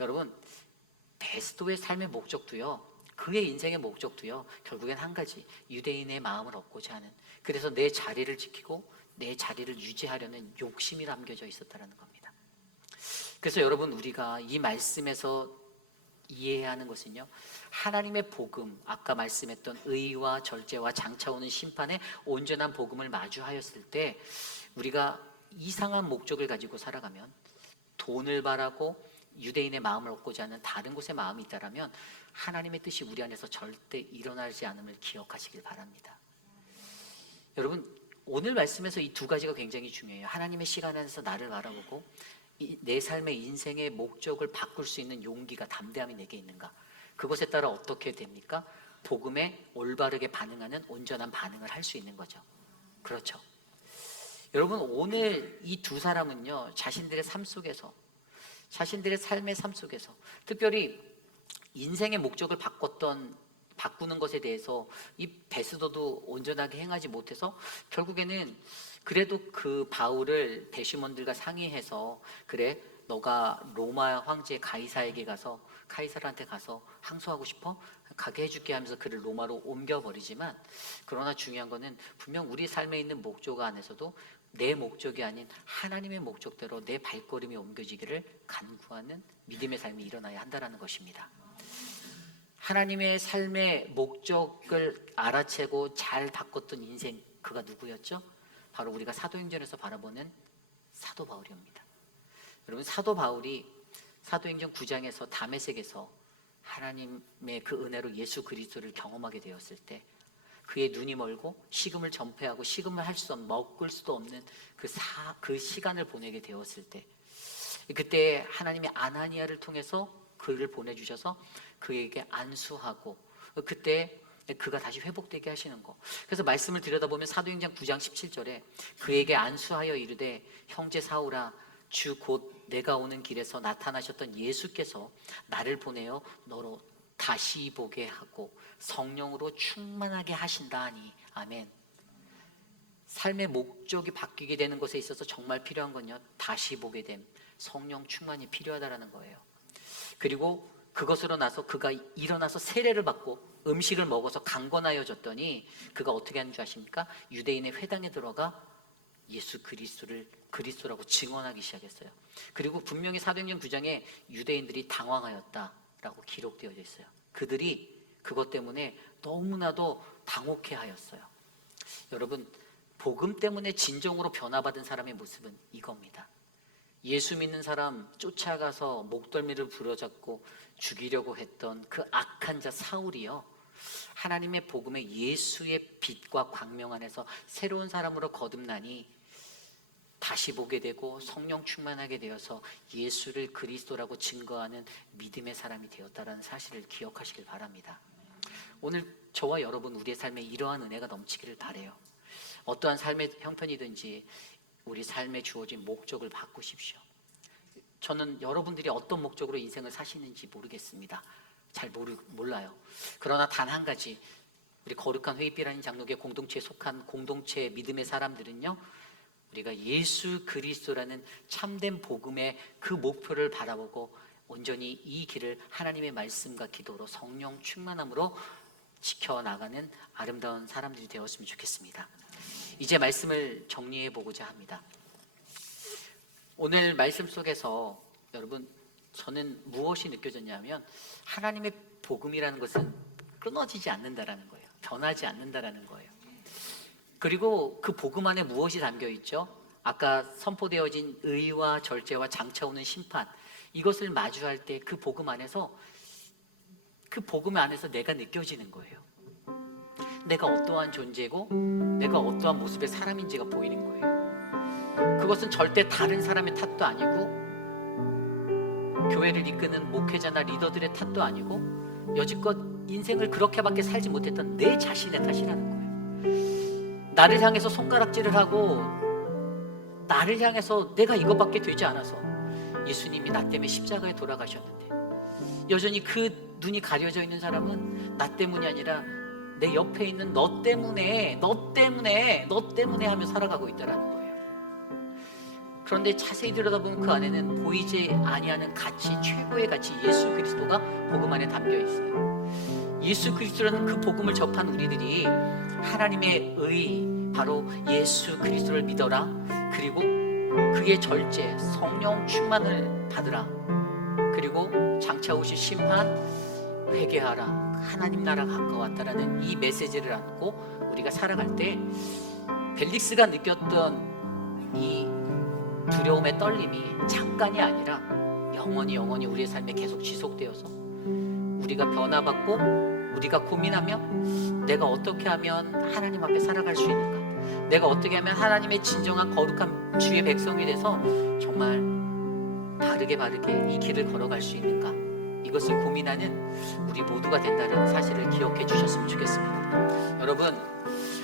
여러분, 베스도의 삶의 목적도요, 그의 인생의 목적도요, 결국엔 한 가지, 유대인의 마음을 얻고자 하는, 그래서 내 자리를 지키고 내 자리를 유지하려는 욕심이 담겨져 있었다는 겁니다. 그래서 여러분, 우리가 이 말씀에서 이해해야 하는 것은요, 하나님의 복음, 아까 말씀했던 의와 절제와 장차 오는 심판의 온전한 복음을 마주하였을 때 우리가 이상한 목적을 가지고 살아가면, 돈을 바라고 유대인의 마음을 얻고자 하는 다른 곳에 마음이 있다라면 하나님의 뜻이 우리 안에서 절대 일어나지 않음을 기억하시길 바랍니다. 여러분, 오늘 말씀에서 이 두 가지가 굉장히 중요해요. 하나님의 시간 안에서 나를 바라보고 내 삶의 인생의 목적을 바꿀 수 있는 용기가, 담대함이 내게 있는가? 그것에 따라 어떻게 됩니까? 복음에 올바르게 반응하는 온전한 반응을 할 수 있는 거죠. 그렇죠. 여러분, 오늘 이 두 사람은요, 자신들의 삶 속에서, 자신들의 삶의 삶 속에서, 특별히 인생의 목적을 바꾸는 것에 대해서 이 베스도도 온전하게 행하지 못해서 결국에는 그래도 그 바울을 대시몬들과 상의해서, 그래, 너가 로마 황제 가이사에게 가서 카이사르한테 가서 항소하고 싶어? 가게 해줄게 하면서 그를 로마로 옮겨버리지만, 그러나 중요한 거는 분명 우리 삶에 있는 목적 안에서도 내 목적이 아닌 하나님의 목적대로 내 발걸음이 옮겨지기를 간구하는 믿음의 삶이 일어나야 한다는 것입니다. 하나님의 삶의 목적을 알아채고 잘 바꿨던 인생, 그가 누구였죠? 바로 우리가 사도행전에서 바라보는 사도 바울입니다. 여러분, 사도 바울이 사도행전 9장에서 다메섹에서 하나님의 그 은혜로 예수 그리스도를 경험하게 되었을 때, 그의 눈이 멀고 식음을 전폐하고 식음을 할 수 없는, 먹을 수도 없는 그 시간을 보내게 되었을 때, 그때 하나님이 아나니아를 통해서 그를 보내주셔서 그에게 안수하고, 그때 그가 다시 회복되게 하시는 거. 그래서 말씀을 들여다보면 사도행전 9장 17절에 그에게 안수하여 이르되, 형제 사울아, 주 곧 내가 오는 길에서 나타나셨던 예수께서 나를 보내어 너로 다시 보게 하고 성령으로 충만하게 하신다 하니. 아멘. 삶의 목적이 바뀌게 되는 것에 있어서 정말 필요한 건요, 다시 보게 됨, 성령 충만이 필요하다라는 거예요. 그리고 그것으로 나서 그가 일어나서 세례를 받고 음식을 먹어서 강건하여졌더니 그가 어떻게 하는 줄 아십니까? 유대인의 회당에 들어가 예수 그리스도를 그리스도라고 증언하기 시작했어요. 그리고 분명히 사도행전 9장에 유대인들이 당황하였다라고 기록되어져 있어요. 그들이 그것 때문에 너무나도 당혹해하였어요. 여러분, 복음 때문에 진정으로 변화받은 사람의 모습은 이겁니다. 예수 믿는 사람 쫓아가서 목덜미를 부러잡고 죽이려고 했던 그 악한 자 사울이요, 하나님의 복음에 예수의 빛과 광명 안에서 새로운 사람으로 거듭나니 다시 보게 되고 성령 충만하게 되어서 예수를 그리스도라고 증거하는 믿음의 사람이 되었다는 사실을 기억하시길 바랍니다. 오늘 저와 여러분, 우리의 삶에 이러한 은혜가 넘치기를 바라요. 어떠한 삶의 형편이든지 우리 삶에 주어진 목적을 바꾸십시오. 저는 여러분들이 어떤 목적으로 인생을 사시는지 모르겠습니다. 잘 몰라요. 그러나 단 한 가지, 우리 거룩한 회의비라는 장로교회 공동체에 속한 공동체 믿음의 사람들은요, 우리가 예수 그리스도라는 참된 복음의 그 목표를 바라보고 온전히 이 길을 하나님의 말씀과 기도로 성령 충만함으로 지켜나가는 아름다운 사람들이 되었으면 좋겠습니다. 이제 말씀을 정리해 보고자 합니다. 오늘 말씀 속에서 여러분, 저는 무엇이 느껴졌냐면 하나님의 복음이라는 것은 끊어지지 않는다라는 거예요. 변하지 않는다라는 거예요. 그리고 그 복음 안에 무엇이 담겨 있죠? 아까 선포되어진 의와 절제와 장차 오는 심판, 이것을 마주할 때 그 복음 안에서, 그 복음 안에서 내가 느껴지는 거예요. 내가 어떠한 존재고 내가 어떠한 모습의 사람인지가 보이는 거예요. 그것은 절대 다른 사람의 탓도 아니고 교회를 이끄는 목회자나 리더들의 탓도 아니고 여지껏 인생을 그렇게밖에 살지 못했던 내 자신의 탓이라는 거예요. 나를 향해서 손가락질을 하고 나를 향해서 내가 이것밖에 되지 않아서 예수님이 나 때문에 십자가에 돌아가셨는데, 여전히 그 눈이 가려져 있는 사람은 나 때문이 아니라 내 옆에 있는 너 때문에 하며 살아가고 있다는 거예요. 그런데 자세히 들여다보면 그 안에는 보이지 아니하는 가치, 최고의 가치, 예수 그리스도가 복음 안에 담겨 있어요. 예수 그리스도라는 그 복음을 접한 우리들이 하나님의 의, 바로 예수 그리스도를 믿어라, 그리고 그의 절제, 성령 충만을 받으라, 그리고 장차 오실 심판, 회개하라, 하나님 나라가 가까웠다라는 이 메시지를 안고 우리가 살아갈 때 벨릭스가 느꼈던 이 두려움의 떨림이 잠깐이 아니라 영원히 우리의 삶에 계속 지속되어서 우리가 변화받고 우리가 고민하며 내가 어떻게 하면 하나님 앞에 살아갈 수 있는가, 내가 어떻게 하면 하나님의 진정한 거룩한 주의 백성이 돼서 정말 바르게 이 길을 걸어갈 수 있는가, 이것을 고민하는 우리 모두가 된다는 사실을 기억해 주셨으면 좋겠습니다. 여러분,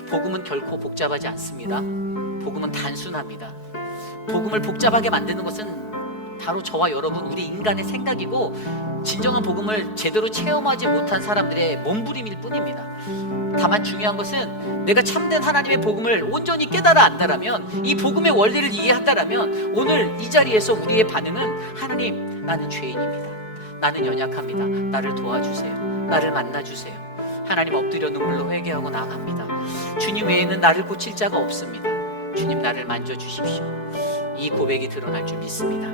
복음은 결코 복잡하지 않습니다. 복음은 단순합니다. 복음을 복잡하게 만드는 것은 바로 저와 여러분, 우리 인간의 생각이고 진정한 복음을 제대로 체험하지 못한 사람들의 몸부림일 뿐입니다. 다만 중요한 것은 내가 참된 하나님의 복음을 온전히 깨달아 안다라면, 이 복음의 원리를 이해한다라면 오늘 이 자리에서 우리의 반응은, 하나님, 나는 죄인입니다. 나는 연약합니다. 나를 도와주세요. 나를 만나주세요. 하나님, 엎드려 눈물로 회개하고 나아갑니다. 주님 외에는 나를 고칠 자가 없습니다. 주님, 나를 만져주십시오. 이 고백이 드러날 줄 믿습니다.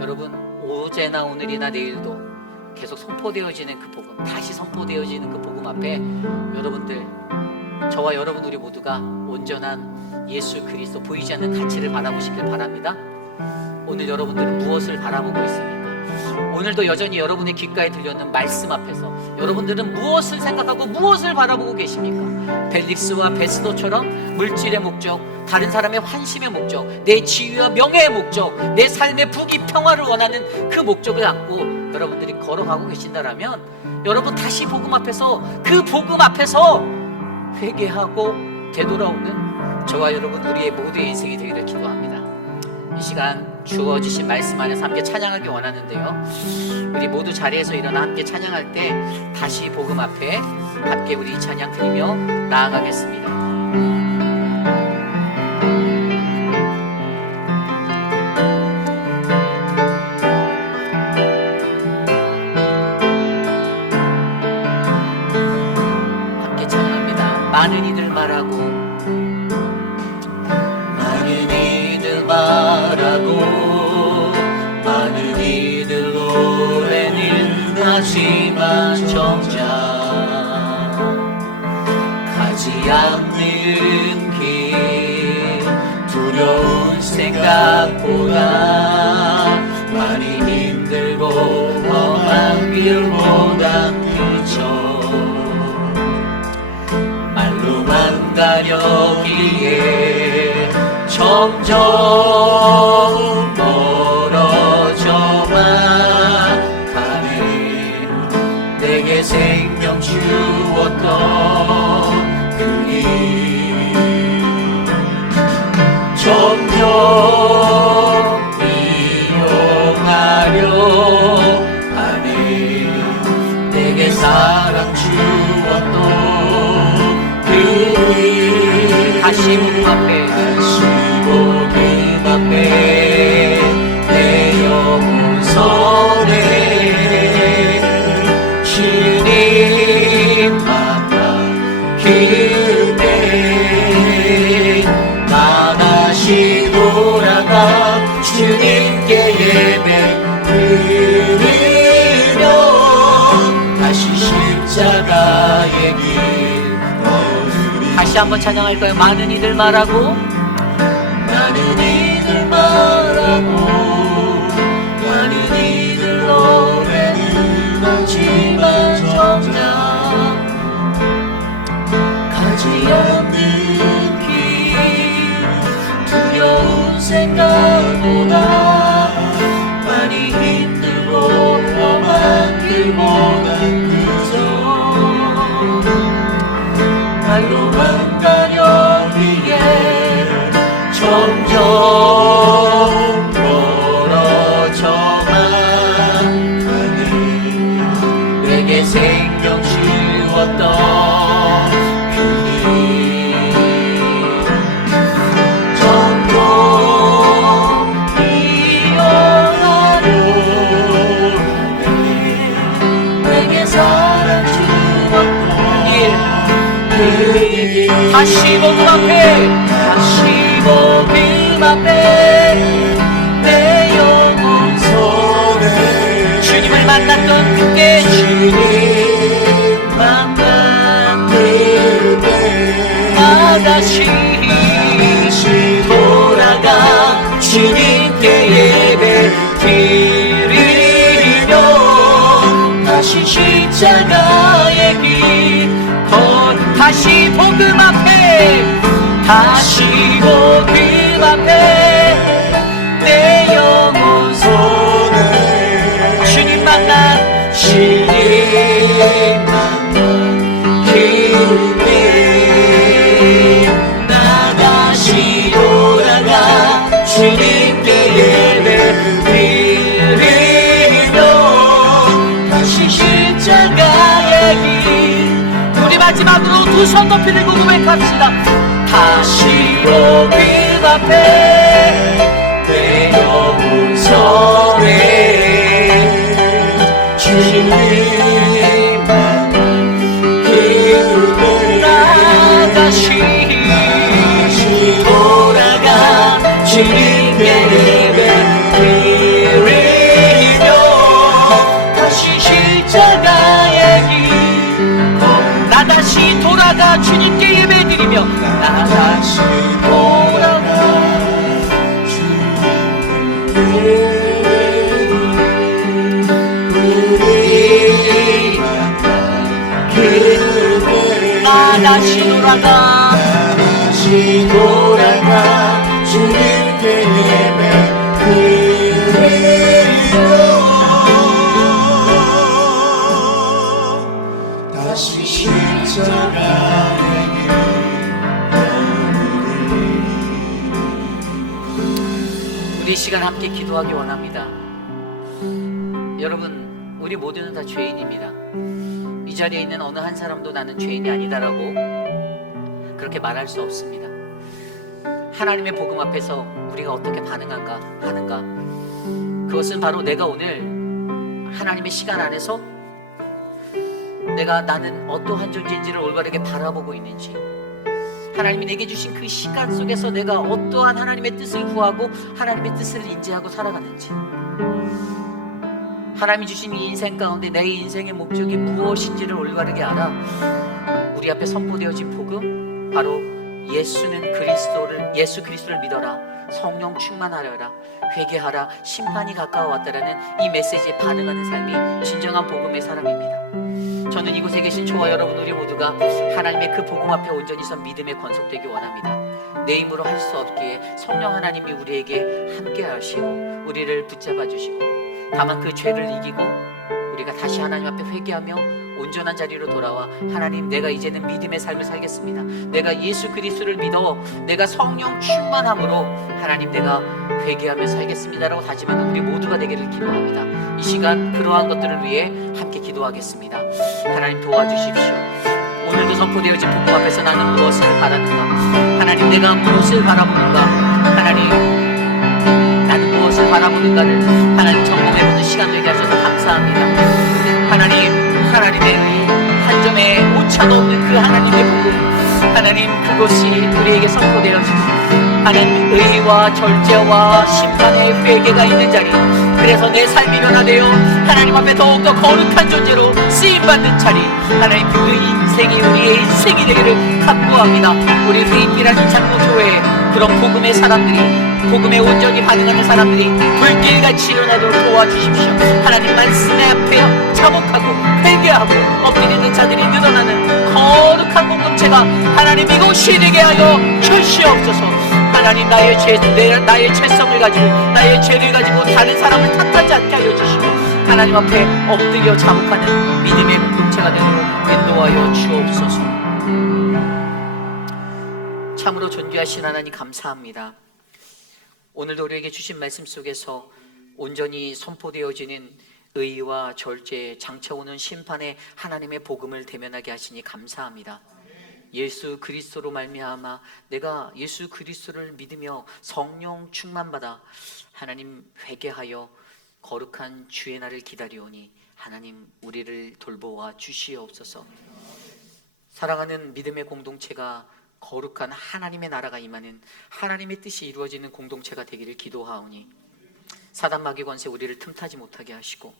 여러분, 어제나 오늘이나 내일도 계속 선포되어지는 그 복음, 다시 선포되어지는 그 복음 앞에 여러분들, 저와 여러분 우리 모두가 온전한 예수 그리스도, 보이지 않는 가치를 바라보시길 바랍니다. 오늘 여러분들은 무엇을 바라보고 있습니까? 오늘도 여전히 여러분의 귓가에 들려오는 말씀 앞에서 여러분들은 무엇을 생각하고 무엇을 바라보고 계십니까? 벨릭스와 베스도처럼 물질의 목적, 다른 사람의 환심의 목적, 내 지위와 명예의 목적, 내 삶의 부귀 평화를 원하는 그 목적을 안고 여러분들이 걸어가고 계신다라면, 여러분 다시 복음 앞에서, 그 복음 앞에서 회개하고 되돌아오는 저와 여러분 우리의 모두의 인생이 되기를 기도합니다. 이 시간 주어지신 말씀 안에서 함께 찬양하기 원하는데요, 우리 모두 자리에서 일어나 함께 찬양할 때 다시 복음 앞에 함께 우리 이 찬양 드리며 나아가겠습니다. 함께 찬양합니다. 많은 이들 말하고, 많은 이들 말하고, 많은 이들 노래는 하지만 정작 가지 않는 길, 두려운 생각보다 많이 힘들고 험한 길보다 그저 말로만 가려기에 점점 멀어져만 가네. 내게 생명 주었던 그님, 점점 이용하려 하네. 내게 사랑 주었던 그님, 다시 복음 앞에, 다시 복음 앞에 내 영혼 선에 주님 만나 그때 나 다시 돌아가 주님께 예배 드리며 다시 십자가의 길 걸으리. 다시 한번 찬양할까요? 많은 이들 말하고, 많은 이들 말하고, 많은 이들 노래는 하지만 정작 가지 않는 길, 두려운 생각보다 많이 힘들고 험한 길보다 그저 말로만 가려기에 점점 멀어져만 가네. 내게 생명 주었던 그님, 점점 이어가려 하네. 내게 사랑 주었던 일, 다시 복음 앞에, 다시 복음 앞에 내 영혼 손에 주님을 만났던 그때, 주님 만난 그때 나 다시 돌아가 주님께 예배 드리며 다시 십자가의 길 다시 복음 앞에, 다시 복음 앞에 내 영혼 손에 주님 만난, 주님 만난 그때 나 다시 돌아가 주님께 예배 마지막으로 두 손 높이 들고 고백합시다. 다시 복음 앞에 내 영혼 전해 주님 나 다시 돌아가 주님께 예배 드리며 다시 십자가의 길 나 다시 돌아가 주님께 예배 드리며 나 다시 돌아가 나 다시 돌아가 주님께 예배 드리며 다시 십자가의 길 우리 시간 함께 기도하기 원합니다. 여러분, 우리 모두는 다 죄인입니다. 이 자리에 있는 어느 한 사람도 나는 죄인이 아니다라고 그렇게 말할 수 없습니다. 하나님의 복음 앞에서 우리가 어떻게 하는가, 그것은 바로 내가 오늘 하나님의 시간 안에서 나는 어떠한 존재인지를 올바르게 바라보고 있는지, 하나님이 내게 주신 그 시간 속에서 내가 어떠한 하나님의 뜻을 구하고 하나님의 뜻을 인지하고 살아가는지, 하나님이 주신 이 인생 가운데 내 인생의 목적이 무엇인지를 올바르게 알아 우리 앞에 선포되어진 복음, 바로 예수 그리스도를 믿어라, 성령 충만하여라, 회개하라, 심판이 가까워왔다라는 이 메시지에 반응하는 삶이 진정한 복음의 사람입니다. 저는 이곳에 계신 저와 여러분 우리 모두가 하나님의 그 복음 앞에 온전히 선 믿음에 건속되기 원합니다. 내 힘으로 할 수 없기에 성령 하나님이 우리에게 함께 하시고 우리를 붙잡아 주시고, 다만 그 죄를 이기고 우리가 다시 하나님 앞에 회개하며 온전한 자리로 돌아와 하나님, 내가 이제는 믿음의 삶을 살겠습니다. 내가 예수 그리스도를 믿어 내가 성령 충만함으로 하나님 내가 회개하며 살겠습니다라고 다짐하는 우리 모두가 되기를 기도합니다. 이 시간 그러한 것들을 위해 함께 기도하겠습니다. 하나님 도와주십시오. 오늘도 선포되어진 복음 앞에서 나는 무엇을 바라는가, 하나님 내가 무엇을 바라보는가, 하나님 나는 무엇을 바라보는가를 하나님 점검해보는 시간 되게 하셔서 감사합니다. 하나님의 한 점에 오차도 없는 그 하나님의 복음, 하나님 그것이 우리에게 선포되어지고 하나님 의와 절제와 심판의 회개가 있는 자리, 그래서 내 삶이 변화되어 하나님 앞에 더욱더 거룩한 존재로 쓰임받는 자리, 하나님 그 인생이 우리의 인생이 되기를 간구합니다. 우리 회입이라는 장로교회에 그런 복음의 사람들이, 복음에 온전히 반응하는 사람들이 불길같이 일어나도록 도와주십시오. 하나님 말씀의 앞에 자복하고 회개하고 엎드리는 자들이 늘어나는 거룩한 공동체가 하나님 이곳이 되게 하여 주시옵소서. 하나님 나의 죄성을 가지고 나의 죄를 가지고 다른 사람을 탓하지 않게 하여 주시고 하나님 앞에 엎드려 자복하는 믿음의 공동체가 되도록 인도하여 주옵소서. 참으로 존귀하신 하나님 감사합니다. 오늘도 우리에게 주신 말씀 속에서 온전히 선포되어지는 의와 절제, 장차오는 심판의 하나님의 복음을 대면하게 하시니 감사합니다. 예수 그리스도로 말미암아 내가 예수 그리스도를 믿으며 성령 충만받아 하나님 회개하여 거룩한 주의 날을 기다리오니 하나님 우리를 돌보아 주시옵소서. 사랑하는 믿음의 공동체가 거룩한 하나님의 나라가 임하는 하나님의 뜻이 이루어지는 공동체가 되기를 기도하오니 사단 마귀 권세 우리를 틈타지 못하게 하시고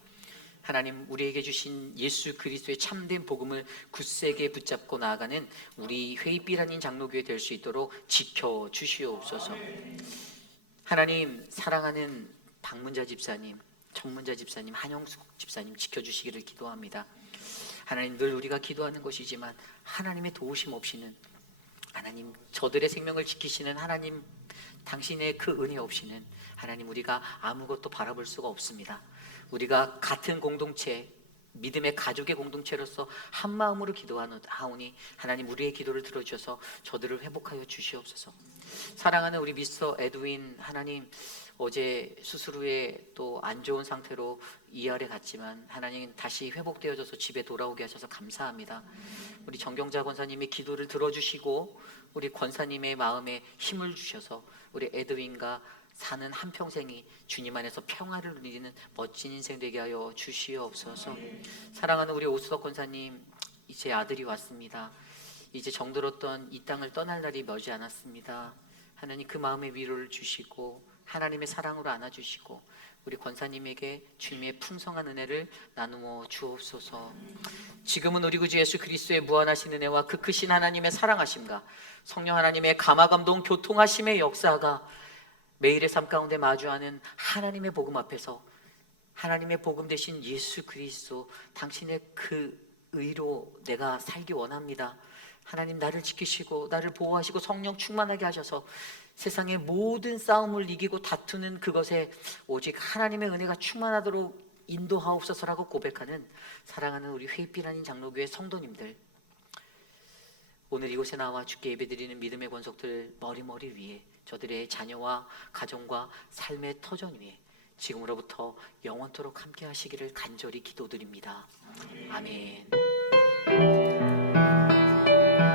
하나님 우리에게 주신 예수 그리스도의 참된 복음을 굳세게 붙잡고 나아가는 우리 회입비라는 장로교회 될 수 있도록 지켜주시옵소서. 하나님 사랑하는 박문자 집사님, 정문자 집사님, 한영숙 집사님 지켜주시기를 기도합니다. 하나님 늘 우리가 기도하는 것이지만 하나님의 도우심 없이는, 하나님 저들의 생명을 지키시는 하나님 당신의 그 은혜 없이는 하나님 우리가 아무것도 바라볼 수가 없습니다. 우리가 같은 공동체 믿음의 가족의 공동체로서 한 마음으로 기도하오니 하나님 우리의 기도를 들어주셔서 저들을 회복하여 주시옵소서. 사랑하는 우리 미스터 에드윈, 하나님 어제 수술 후에 또 안 좋은 상태로 ER에 갔지만 하나님 다시 회복되어져서 집에 돌아오게 하셔서 감사합니다. 우리 정경자 권사님의 기도를 들어주시고 우리 권사님의 마음에 힘을 주셔서 우리 에드윈과 사는 한평생이 주님 안에서 평화를 누리는 멋진 인생 되게 하여 주시옵소서. 사랑하는 우리 오수덕 권사님, 이제 아들이 왔습니다. 이제 정들었던 이 땅을 떠날 날이 머지 않았습니다. 하나님 그 마음의 위로를 주시고 하나님의 사랑으로 안아주시고 우리 권사님에게 주님의 풍성한 은혜를 나누어 주옵소서. 지금은 우리 구주 예수 그리스도의 무한하신 은혜와 그 크신 하나님의 사랑하심과 성령 하나님의 감화감동 교통하심의 역사가 매일의 삶 가운데 마주하는 하나님의 복음 앞에서 하나님의 복음 되신 예수 그리스도 당신의 그 의로 내가 살기 원합니다. 하나님 나를 지키시고 나를 보호하시고 성령 충만하게 하셔서 세상의 모든 싸움을 이기고 다투는 그것에 오직 하나님의 은혜가 충만하도록 인도하옵소서라고 고백하는 사랑하는 우리 회빛 아닌 장로교회 성도님들, 오늘 이곳에 나와 주께 예배드리는 믿음의 권속들 머리 위에 저들의 자녀와 가정과 삶의 터전 위에 지금으로부터 영원토록 함께 하시기를 간절히 기도드립니다. 아멘.